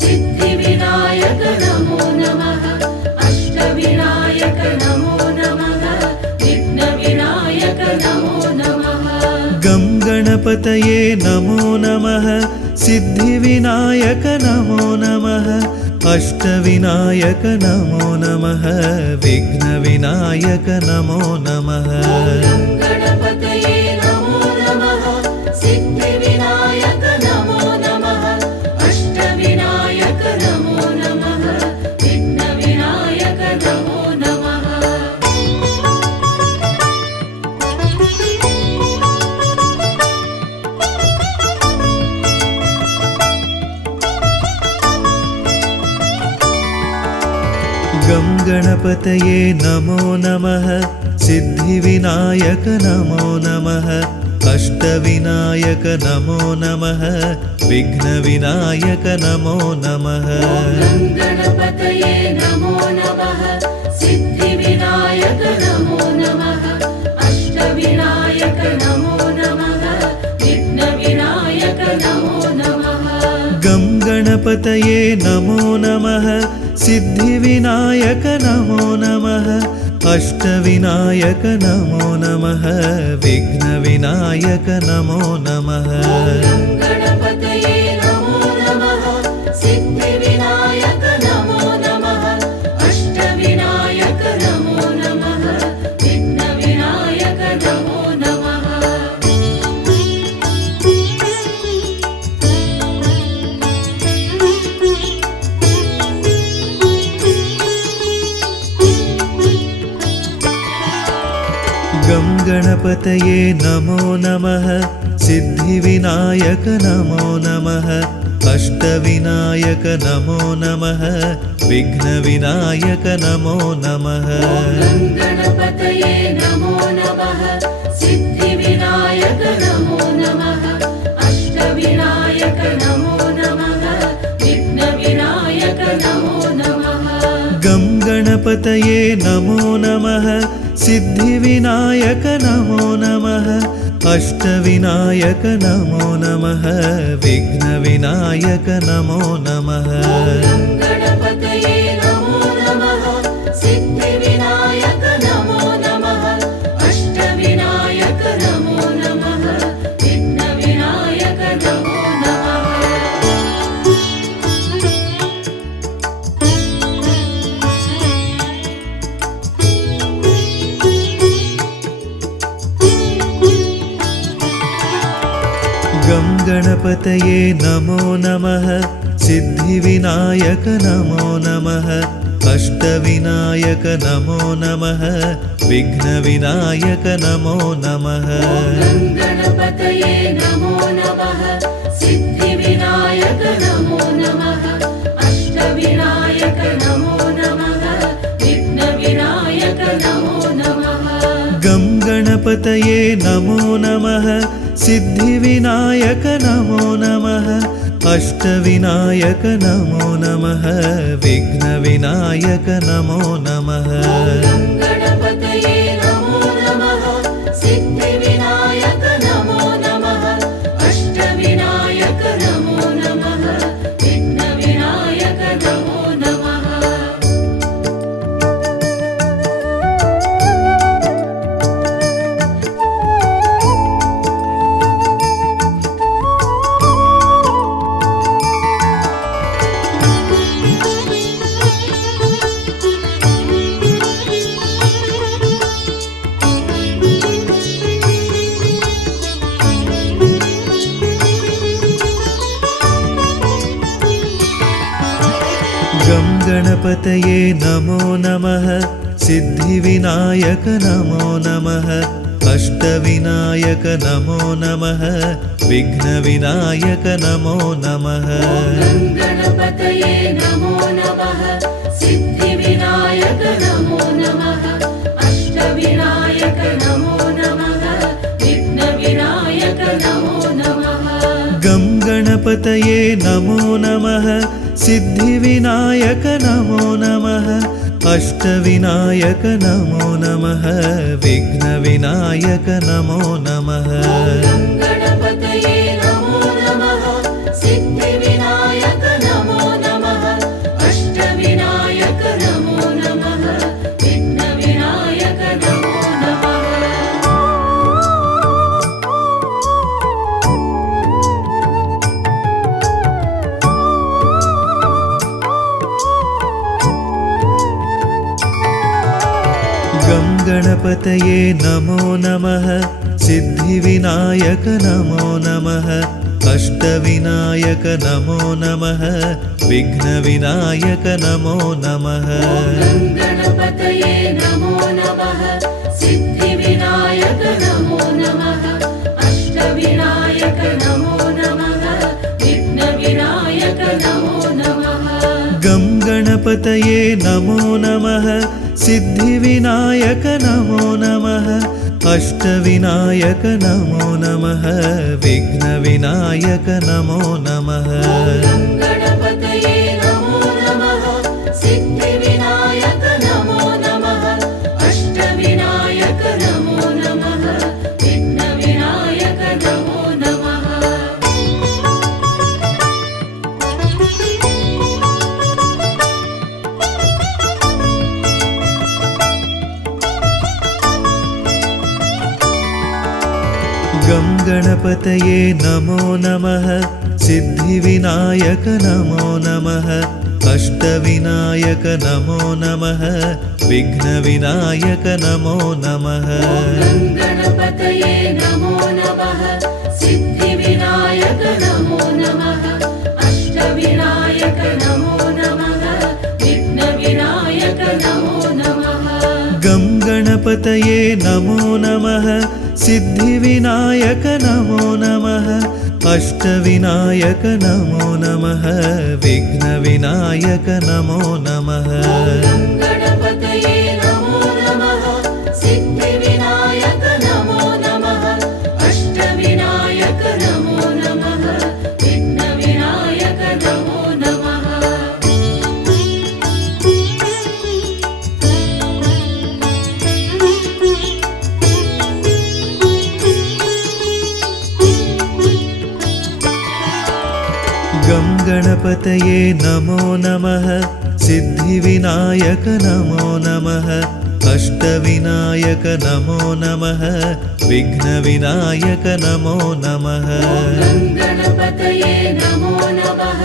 सिद्धिविनायक नमो नमः अष्टविनायक नमो नमः विघ्नविनायक नमो नमः गं गणपतये नमो नमः सिद्धिविनायक नमो नमः अष्टविनायक नमो नमः विघ्नविनायक नमो नमः गं गणपतये नमो नमः सिद्धिविनायक नमो नमः अष्टविनायक नमो नमः विघ्नविनायक नमो नमः गं गणपतये नमो नमः सिद्धिविनायक नमो नमः अष्टविनायक नमो नमः विघ्नविनायक नमो नमः गं गणपतये नमो नमः सिद्धिविनायक नमो नमः अष्टविनायक नमो नमः विघ्नविनायक नमो नमः गं गणपतये नमो नमः सिद्धिविनायक नमो नमः अष्टविनायक नमो नमः विघ्नविनायक नमो नमः गं गणपतये नमो नमः सिद्धिविनायक नमो नमः अष्टविनायक नमो नमः विघ्नविनायक नमो नमः गं गणपतये नमो नमः सिद्धिविनायक नमो नमः अष्टविनायक नमो नमः विघ्नविनायक नमो नमः गं गणपतये नमो नमः सिद्धिविनायक नमो नमः अष्टविनायक नमो नमः विघ्नविनायक नमो नमः गं गणपतये नमो नमः सिद्धिविनायक नमो नमः अष्टविनायक नमो नमः विघ्नविनायक नमो नमः गं गणपतये नमो नमः सिद्धिविनायक नमो नमः अष्टविनायक नमो नमः विघ्नविनायक नमो नमः गं गणपतये नमो नमः सिद्धिविनायक नमो नमः अष्टविनायक नमो नमः विघ्नविनायक नमो नमः गं गणपतये नमो नमः सिद्धिविनायक नमो नमः अष्टविनायक नमो नमः विघ्नविनायक नमो नमः गं गणपतये नमो नमः सिद्धिविनायक नमो नमः अष्टविनायक नमो नमः विघ्नविनायक नमो नमः गं गणपतये नमो नमः सिद्धिविनायक नमो नमः गणपतये नमो नमः सिद्धिविनायक नमो नमः अष्टविनायक नमो नमः विघ्नविनायक नमो नमः गणपतये नमो नमः सिद्धिविनायक नमो नमः अष्टविनायक नमो नमः विघ्नविनायक नमो नमः गं गणपतये नमो नमः सिद्धिविनायक नमो नमः अष्टविनायक नमो नमः विघ्नविनायक नमो नमः गणपतये नमो नमः सिद्धिविनायक नमो नमः अष्टविनायक नमो नमः विघ्नविनायक नमो नमः गं गणपतये नमो नमः सिद्धिविनायक नमो नमः अष्टविनायक नमो नमः विघ्नविनायक नमो नमः गणपतये नमो नमः सिद्धिविनायक नमो नमः अष्टविनायक नमो नमः विघ्नविनायक नमो नमः गं गणपतये नमो नमः सिद्धिविनायक नमो नमः अष्टविनायक नमो नमः विघ्नविनायक नमो नमः गणपतये नमो नमः सिद्धिविनायक नमो नमः अष्टविनायक नमो नमः विघ्नविनायक नमो नमः गं गणपतये नमो नमः सिद्धिविनायक नमो नमः अष्टविनायक नमो नमः विघ्नविनायक नमो नमः गणपतये नमो नमः सिद्धिविनायक नमो नमः अष्टविनायक नमो नमः विघ्नविनायक नमो नमः गं गणपतये नमो नमः सिद्धिविनायक नमो नमः अष्टविनायक नमो नमः विघ्नविनायक नमो नमः गणपतये नमो नमः सिद्धिविनायक नमो नमः अष्टविनायक नमो नमः विघ्नविनायक नमो नमः गं गणपतये नमो नमः सिद्धिविनायक नमो नमः अष्टविनायक नमो नमः विघ्नविनायक नमो नमः गणपतये नमो नमः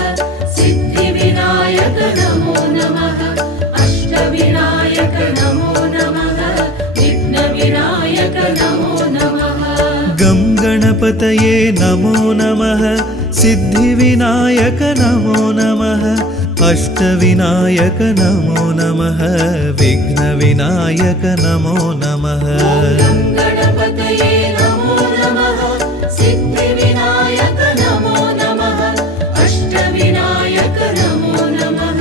सिद्धिविनायक नमो नमः अष्टविनायक नमो नमः विघ्नविनायक नमो नमः गं गणपतये नमो नमः सिद्धिविनायक नमो नमः अष्टविनायक नमो नमः विघ्नविनायक नमो नमः गणपतये नमो नमः सिद्धिविनायक नमो नमः अष्टविनायक नमो नमः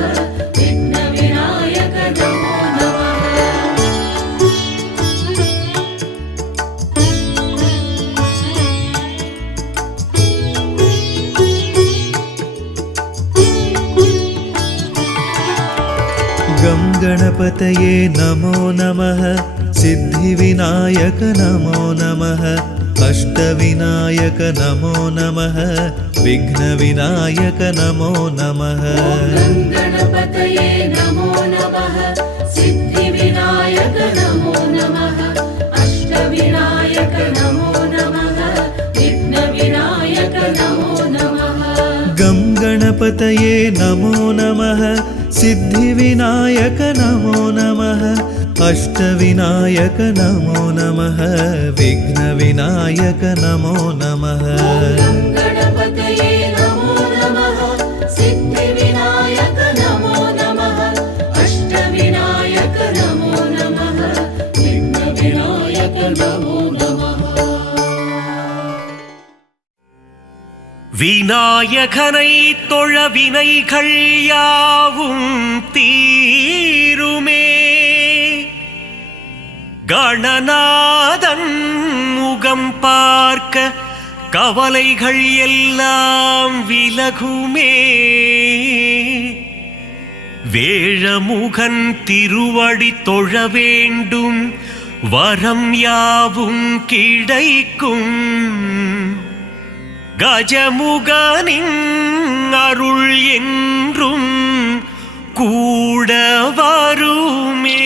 विघ्नविनायक नमो नमः गं गणपतये नमो नमः सिद्धिविनायक नमो नमः अष्टविनायक नमो नमः विघ्नविनायक नमो नमः गणपतये नमो नमः सिद्धिविनायक नमो नमः अष्टविनायक नमो नमः विघ्नविनायक नमो नमः गं गणपतये नमो नमः सिद्धिविनायक नमो नमः अष्टविनायक नमो नमः विघ्नविनायक नमो नमः गणपतये नमो नमः सिद्धिविनायक नमो नमः नमो नमः விநாயகனை தொழ வினைகள் யாவும் தீருமே, கணநாதன் முகம் பார்க்க கவலைகள் எல்லாம் விலகுமே, வேழமுகன் திருவடி தொழ வேண்டும் வரம் யாவும் கிடைக்கும், கஜமுகனின் அருள் என்றும் கூட வருமே.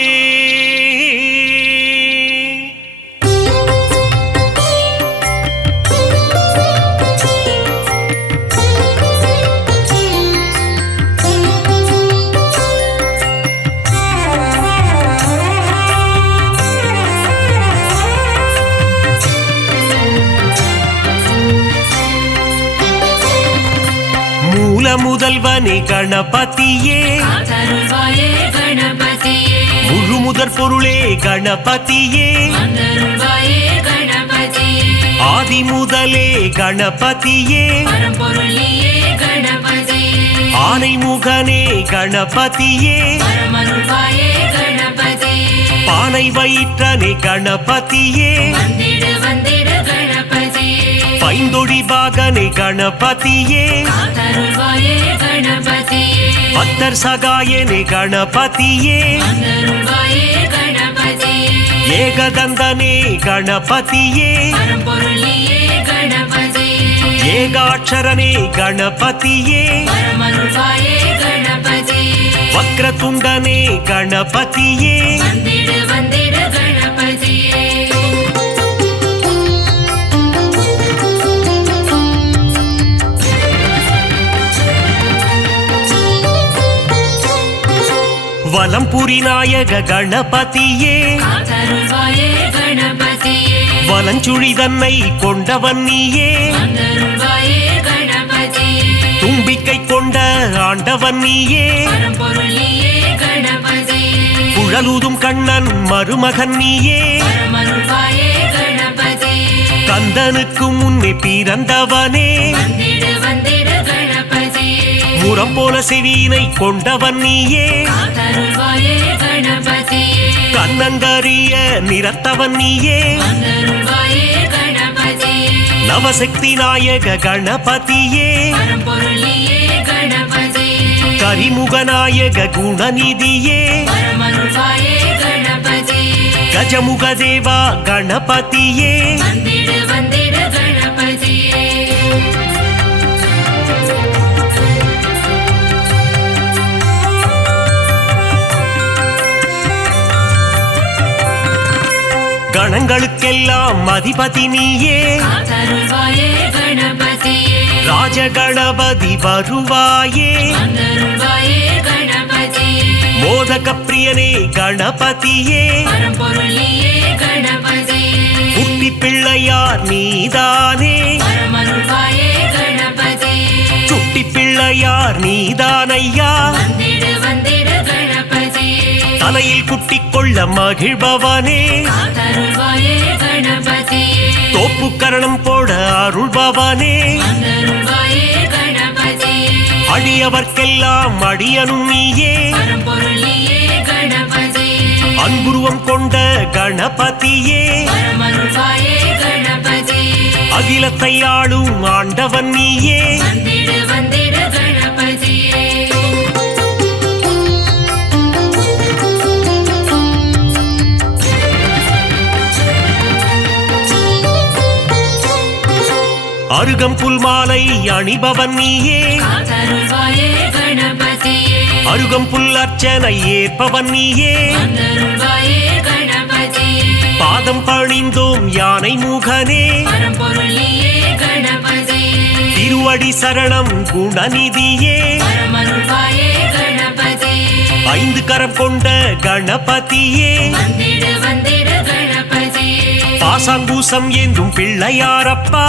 முதல்வனே கணபதியே, அருள்வாயே கணபதியே, முழு முதற் பொருளே கணபதியே, அருள்வாயே கணபதியே, ஆதி முதலே கணபதியே, பரம்பொருளியே கணபதியே, ஆனை முகனே கணபதியே, பரமருள்வாயே கணபதியே, பானை வயிற்றனே கணபதியே, வந்திடு வந்திடு கணபதியே, பைந்தொடி பாகனே கணபதியே, அருள்வாயே கணபதியே, பத்தர் சகாயனே கணபதியே, அருள்வாயே கணபதியே, ஏகதந்தனே கணபதியே, பரம்பொருளியே கணபதியே, ஏகாட்சரனே கணபதியே, பரமருள்வாயே கணபதியே, வக்ரதுண்டனே கணபதியே, வந்திடு வந்திடு கணபதியே, வலம்புரி நாயக கணபதியே, அருள்வாயே கணபதியே, வலஞ்சுழி தன்னை கொண்டவன் நீயே, அருள்வாயே கணபதியே, தும்பிக்கை கொண்ட ஆண்டவன் நீயே, பரம்பொருளியே கணபதியே, குழலூதும் கண்ணன் மருமகன் நீயே, பரமருள்வாயே கணபதியே, கந்தனுக்கு முன்னே பிறந்தவனே, வந்திடு வந்திடு கணபதியே, முரம் போல செவியினை கொண்டவன் நீயே, அருள்வாயே கணபதியே, கண்ணங்கரிய நிறத்தவன் நீயே, அருள்வாயே கணபதியே, நவசக்தி நாயக கணபதியே, பரம்பொருளியே கணபதியே, கரிமுகநாயக குணநிதியே, பரமருள்வாயே கணபதியே, கஜமுக தேவா கணபதியே, வந்திடு வந்திடு கணபதியே, கணங்களுக்கெல்லாம் அதிபதி நீயே, அருள்வாயே கணபதியே, ராஜகணபதி வருவாயே, அருள்வாயே கணபதியே, மோதக பிரியனே கணபதியே, பரம்பொருளியே கணபதியே, குட்டி பிள்ளையார் நீதானே, பரமருள்வாயே கணபதியே, சுட்டி பிள்ளையார் நீதானையா, வந்திடு வந்திடு கணபதியே, தலையில் குட்டிக் கொள்ள மகிழ்பவனே, அருள்வாயே கணபதியே, தோப்பு கரணம் போட அருள்பவனே, அருள்வாயே கணபதியே, அடியவர்க்கெல்லாம் அடியனும் நீயே, பரம்பொருளியே கணபதியே, அன்புருவம் கொண்ட கணபதியே, பரமருள்வாயே கணபதியே, அகிலத்தை ஆளும் ஆண்டவன் நீயே, வந்திடு வந்திடு கணபதியே, அருகம்புல் மாலை அணிபவன் நீயே, அருள்வாயே கணபதியே, அருகம்புல் அர்ச்சனை ஏற்பவன் நீயே, அருள்வாயே கணபதியே, பாதம் பணிந்தோம் யானை முகனே, பரம்பொருளியே கணபதியே, திருவடி சரணம் குணநிதியே, பரமருள்வாயே கணபதியே, ஐந்து கரம் கொண்ட கணபதியே, வந்திடு வந்திடு கணபதியே, பாசாங்கூசம் ஏந்தும் பிள்ளையாரப்பா,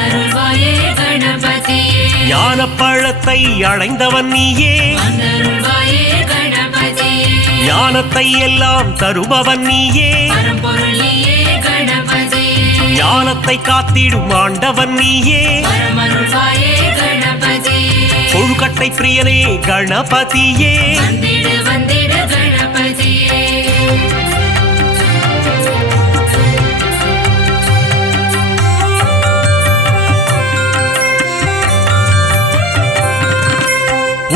அருள்வாயே கணபதியே, ஞான பழத்தை அடைந்தவன் நீயே, அருள்வாயே கணபதியே, ஞானத்தை எல்லாம் தருபவன் நீயே, பரம்பொருளியே கணபதியே, ஞானத்தை காத்திடும் ஆண்டவன் நீயே வரமருள்வாயே கணபதியே கொழுக்கட்டை பிரியனே கணபதியே வந்திடு வந்திடு கணபதியே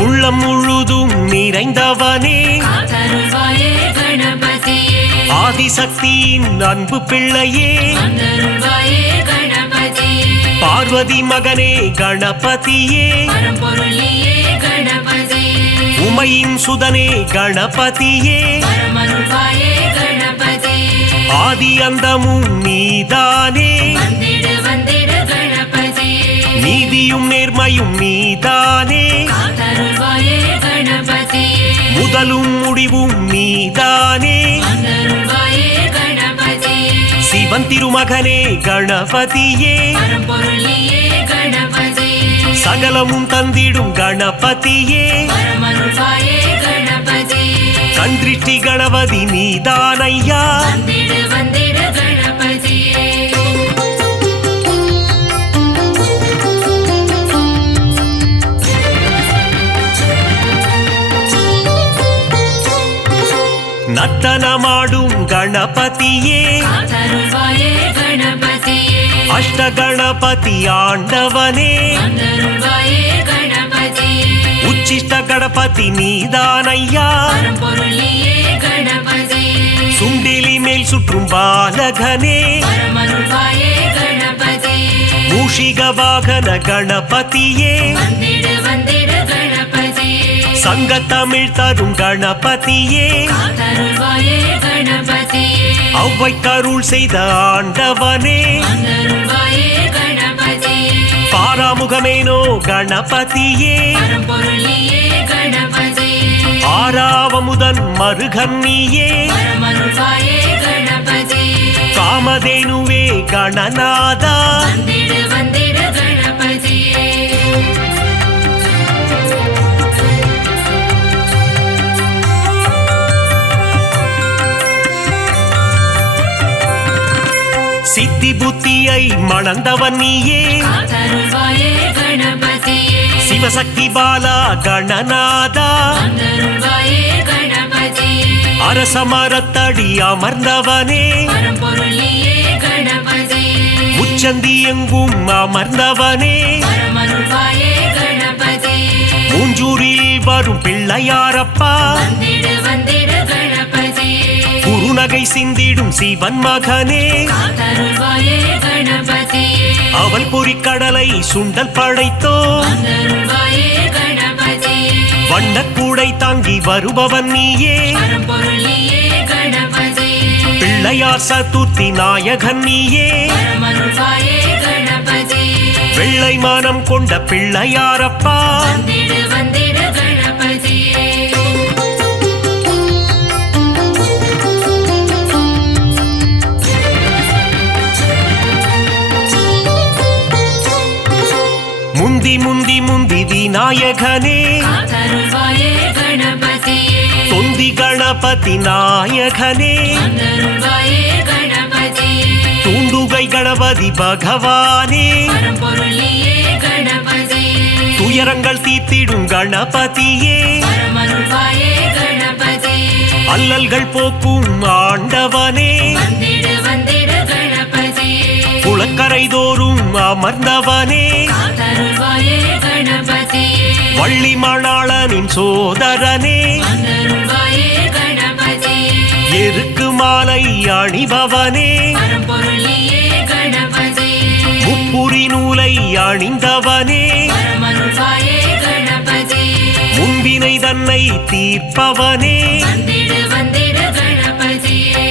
உள்ளம் முழுதும் நிறைந்தவனே காத்தருள்வாயே கணபதியே ஆதிசக்தியின் அன்பு பிள்ளையே வந்தருள்வாயே கணபதியே பார்வதி மகனே கணபதியே பரம்பொருளியே கணபதியே உமையின் சுதனே கணபதியே வரமருள்வாயே கணபதியே ஆதி அந்தமும் நீதானே வந்திடு வந்திடு கணபதியே நீதியும் நேர்மையும் நீதானே காத்தருள்வாயே கணபதியே முதலும் முடிவும் நீதானே வந்தருள்வாயே கணபதியே சிவன் திருமகனே கணபதியே பரம்பொருளியே கணபதியே சகலமும் தந்திடும் கணபதியே வரமருள்வாயே கணபதியே கண்திருஷ்டி கணபதி நீதானையா வந்திடு வந்திடு கணபதியே நர்த்தனமாடும் கணபதியே காத்தருள்வாயே கணபதியே அஷ்ட கணபதி ஆண்டவனே வந்தருள்வாயே கணபதியே உச்சிஷ்ட கணபதி நீதானையா பரம்பொருளியே கணபதியே சுண்டிலி மேல் சுற்றும் பாலகனே வரமருள்வாயே கணபதியே மூஷிக வாகன கணபதியே வந்திடு வந்திடு கணபதியே சங்கத்தமிழ் தரும் கணபதியே காத்தருள்வாயே கணபதியே அவ்வை கருள் செய்த ஆண்டவனே வந்தருள்வாயே கணபதியே பாராமுகமேனோ கணபதியே பரம்பொருளியே கணபதியே ஆறாவமுதன் மருகன்னியே வரமருள்வாயே கணபதியே காமதேனுவே கணநாதா வந்திடு வந்திடு கணபதியே சித்தி புத்தியை மணந்தவன் நீயே காத்தருள்வாயே கணபதியே சிவசக்தி பாலா கணநாதா வந்தருள்வாயே கணபதியே அரச மரத்தடி அமர்ந்தவனே பரம்பொருளியே கணபதியே உச்சந்தி எங்கும் அமர்ந்தவனே வரமருள்வாயே கணபதியே மூஞ்சூரில் வரும் பிள்ளையாரப்பா வந்திடு வந்திடு கணபதியே குறுநகை சிந்திடும் சிவன் மகனே காத்தருள்வாயே கணபதியே அவள் பொறிக்கடலை சுண்டல் படைத்தோ வந்தருள்வாயே கணபதியே வண்ணக்கூடை தாங்கி வருபவன் நீயே பரம்பொருளியே கணபதியே பிள்ளையார் சதுர்த்தி நாயகன் நீயே வரமருள்வாயே கணபதியே வெள்ளை மானம் கொண்ட பிள்ளையாரப்பா வந்திடு வந்திடு கணபதியே முந்தி முந்தி முந்தி விநாயகனே காத்தருள்வாயே கணபதியே தொந்தி கணபதி நாயகனே வந்தருள்வாயே கணபதியே தூண்டுகை கணபதி பகவானே பரம்பொருளியே கணபதியே துயரங்கள் தீர்த்திடும் கணபதியே வரமருள்வாயே கணபதியே அல்லல்கள் போக்கும் ஆண்டவனே வந்திடு வந்திடு கணபதியே குளக்கரை தோறும் அமர்ந்தவனே காத்தருள்வாயே கணபதியே வள்ளி மணாளனின் சோதரனே வந்தருள்வாயே கணபதியே எருக்கு மாலை அணிபவனே பரம்பொருளியே கணபதியே முப்புரி நூலை அணிந்தவனே வரமருள்வாயே கணபதியே முன்பினை தன்னை தீர்ப்பவனே வந்திடு வந்திடு கணபதியே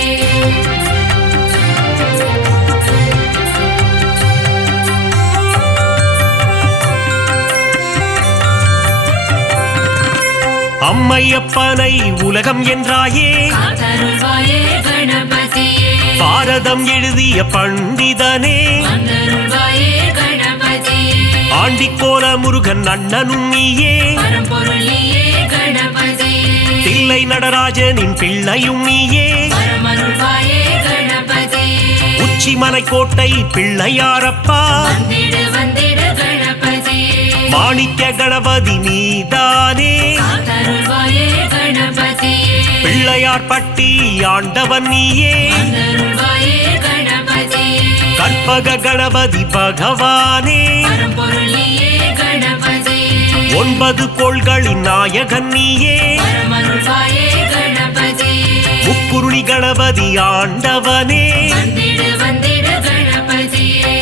அம்மையப்பனை உலகம் என்றாயே காத்தருள்வாயே கணபதியே பாரதம் எழுதிய பண்டிதனே வந்தருள்வாயே கணபதியே ஆண்டிக்கோல முருகன் அண்ணனும் நீயே பரம்பொருளியே கணபதியே தில்லை நடராஜனின் பிள்ளையும் நீயே வரமருள்வாயே கணபதியே உச்சிமலை கோட்டை பிள்ளையாரப்பா வந்திடு வந்திடு கணபதியே மாணிக்க கணபதி நீதானே காத்தருள்வாயே கணபதியே பிள்ளையார் பட்டி ஆண்டவன் நீயே வந்தருள்வாயே கணபதியே கற்பக கணபதி பகவானே பரம்பொருள் நீயே கணபதியே 9 கோள்களின் நாயகன் நீயே பரமருள்வாயே கணபதியே முக்குருணி கணபதி ஆண்டவனே வந்திடு வந்திடு கணபதியே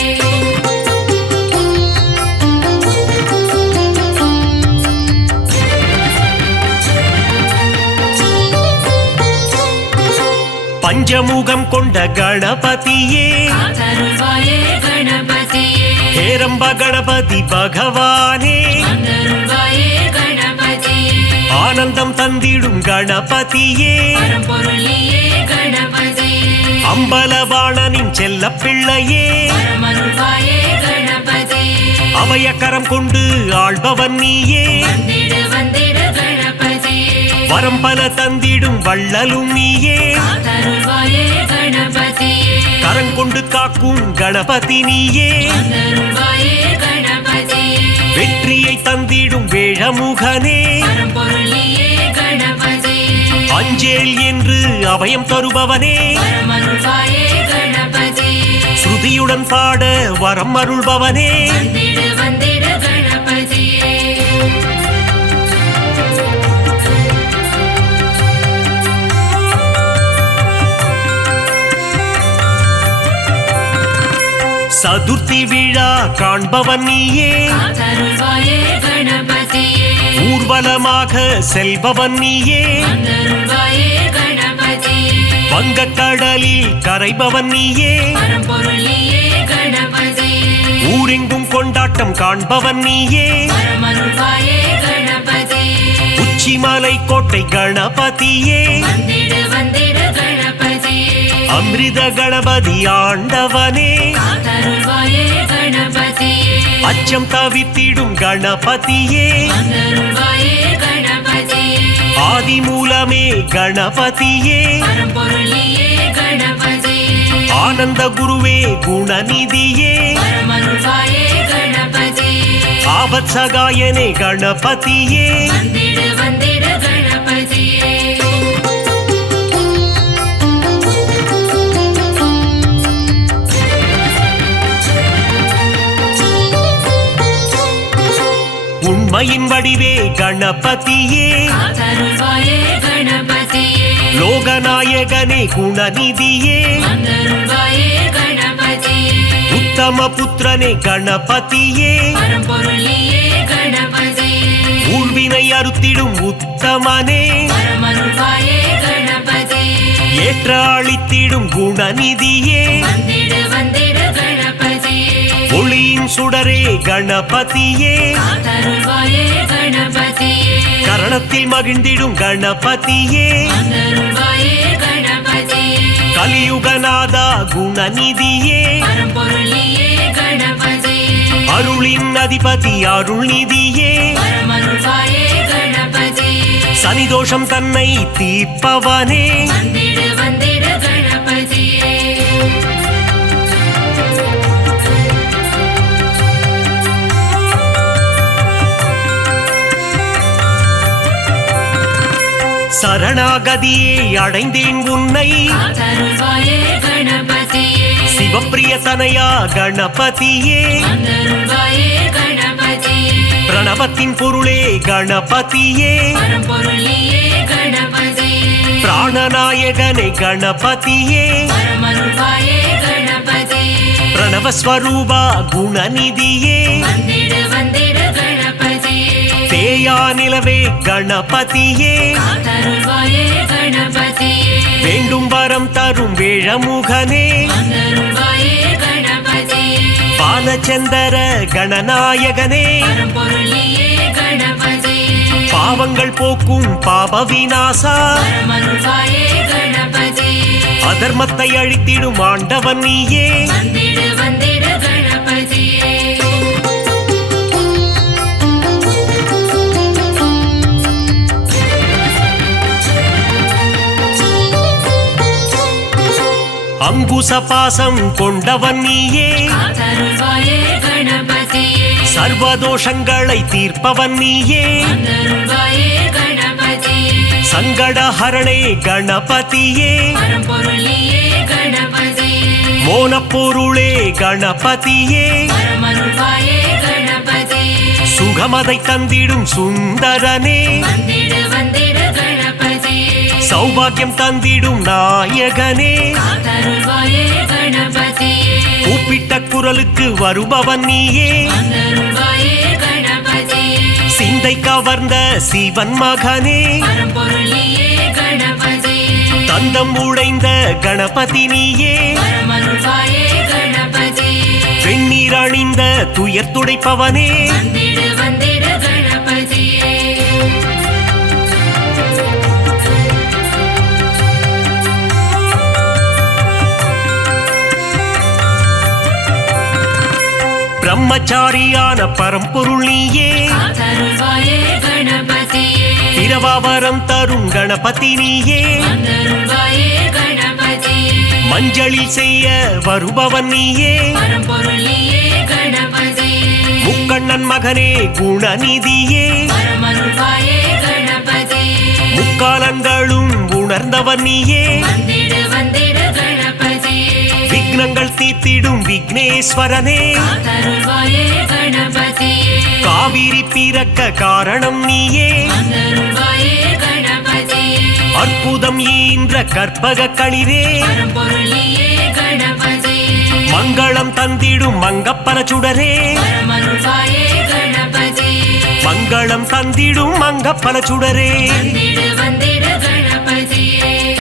பஞ்சமுகம் கொண்ட கணபதியே காத்தருள்வாயே கணபதியே ஹேரம்ப கணபதி பகவானே வந்தருள்வாயே கணபதியே ஆனந்தம் தந்திடும் கணபதியே பரம்பொருள் நீயே கணபதியே அம்பலவாணனின் செல்ல பிள்ளையே பரமருள்வாயே கணபதியே அபயக்கரம் கொண்டு ஆள்பவன் நீயே வந்திடு வந்திடு கணபதியே வரம் பல தந்திடும் வள்ளலும் நீயே காத்தருள்வாயே கணபதியே கரங்கொண்டு காக்கும் கணபதி நீயே வந்தருள்வாயே கணபதியே வெற்றியை தந்திடும் வேழமுகனே பரம்பொருள் நீயே கணபதியே அஞ்சேல் என்று அபயம் தருபவனே பரமருள்வாயே கணபதியே ஸ்ருதியுடன் பாட வரம் அருள்பவனே வந்திடு வந்திடு கணபதியே சதுர்த்தி விழா காண்பவன் நீயே காத்தருள்வாயே கணபதியே ஊர்வலமாக செல்பவன் நீயே வந்தருள்வாயே கணபதியே வங்கக்கடலில் கரைபவன் நீயே பரம்பொருள் நீயே கணபதியே ஊரெங்கும் கொண்டாட்டம் காண்பவன் நீயே பரமருள்வாயே கணபதியே உச்சிமலை கோட்டை கணபதியே வந்திடு வந்திடு கணபதியே அமிர்த கணபதி ஆண்டவனே காத்தருள்வாயே கணபதியே அச்சம் தவித்திடும் கணபதியே வந்தருள்வாயே கணபதியே ஆதி மூலமே கணபதியே பரம்பொருள் நீயே கணபதியே ஆனந்த குருவே குணநிதியே பரமருள்வாயே கணபதியே ஆபத் சகாயனே கணபதியே வந்திடு வந்திடு கணபதியே உண்மையின் வடிவே கணபதியே காத்தருள்வாயே கணபதியே லோகநாயகனே குணநிதியே வந்தருள்வாயே கணபதியே உத்தம புத்திரனே கணபதியே பரம்பொருள் நீயே கணபதியே ஊழ்வினை அறுத்திடும் உத்தமனே பரமருள்வாயே கணபதியே ஏற்ற அளித்திடும் குணநிதியே வந்திடு வந்திடு கணபதியே ஒளியின் சுடரே கணபதியே காத்தருள்வாயே கணபதியே கரணத்தில் மகிழ்ந்திடும் கணபதியே வந்தருள்வாயே கணபதியே கலியுகநாதா குணநிதியே பரம்பொருள் நீயே கணபதியே அருளின் அதிபதி அருள்நிதியே பரமருள்வாயே கணபதியே சனிதோஷம் தன்னை தீர்ப்பவனே வந்திடு வந்திடு கணபதியே சரணாகதியே அடைந்தேன் உன்னை காத்தருள்வாயே கணபதியே சிவப்பிரிய தனையா கணபதியே வந்தருள்வாயே கணபதியே பிரணவத்தின் பொருளே கணபதியே பரம்பொருள் நீயே கணபதியே பிராணநாயகனே கணபதியே பரமருள்வாயே கணபதியே பிரணவஸ்வரூபா குணநிதியே வந்திடு வந்திடு கணபதியே தேயா நிலவே கணபதியே காத்தருள்வாயே கணபதியே வேண்டும் வரம் தரும் வேழமுகனே வந்தருள்வாயே கணபதியே பாலச்சந்தர கணநாயகனே பரம்பொருள் நீயே கணபதியே பாவங்கள் போக்கும் பாப விநாசா பரமருள்வாயே கணபதியே அதர்மத்தை அழித்திடும் ஆண்டவன் நீயே வந்திடு வந்திடு கணபதியே அங்குச பாசம் கொண்டவன் நீயே காத்தருள்வாயே கணபதியே சர்வதோஷங்களை தீர்ப்பவன் நீயே வந்தருள்வாயே கணபதியே சங்கடஹரணே கணபதியே பரம்பொருள் நீயே கணபதியே மோனப்பொருளே கணபதியே பரமருள்வாயே கணபதியே சுகமதை தந்திடும் சுந்தரனே வந்திடு வந்திடு கணபதியே சௌபாகியம் தந்திடும் நாயகனே காத்தருள்வாயே கணபதியே கூப்பிட்ட குரலுக்கு வருபவன் நீயே வந்தருள்வாயே கணபதியே சிந்தை கவர்ந்த சிவன் மகனே பரம்பொருள் நீயே கணபதியே தந்தம் உடைந்த கணபதி நீயே பரமருள்வாயே கணபதியே வெண்ணீர் அணிந்த துயர் துடைப்பவனே வந்திடு வந்திடு கணபதியே பிரம்மச்சாரியான பரம்பொருள் நீயே காத்தருள்வாயே கணபதியே பிரபாவரம் தரும் கணபதி நீயே வந்தருள்வாயே கணபதியே மஞ்சளில் செய்ய வருபவன் நீயே பரம்பொருள் நீயே கணபதியே முக்கண்ணன் மகனே குணநிதியே பரமருள்வாயே கணபதியே முக்காலங்களும் உணர்ந்தவன் நீயே வந்திடு வந்திடு கணபதியே விக்னங்கள் தீர்த்திடும் விக்னேஸ்வரனே காத்தருள்வாயே கணபதியே காவிரி பிறக்க காரணம் நீயே வந்தருள்வாயே கணபதியே அற்புதம் ஈன்ற கற்பக களிரே பரம்பொருள் நீயே கணபதியே மங்களம் தந்திடும் மங்கப்பன சுடரே பரமருள்வாயே கணபதியே மங்களம் தந்திடும் மங்கப்பன சுடரே வந்திடு வந்திடு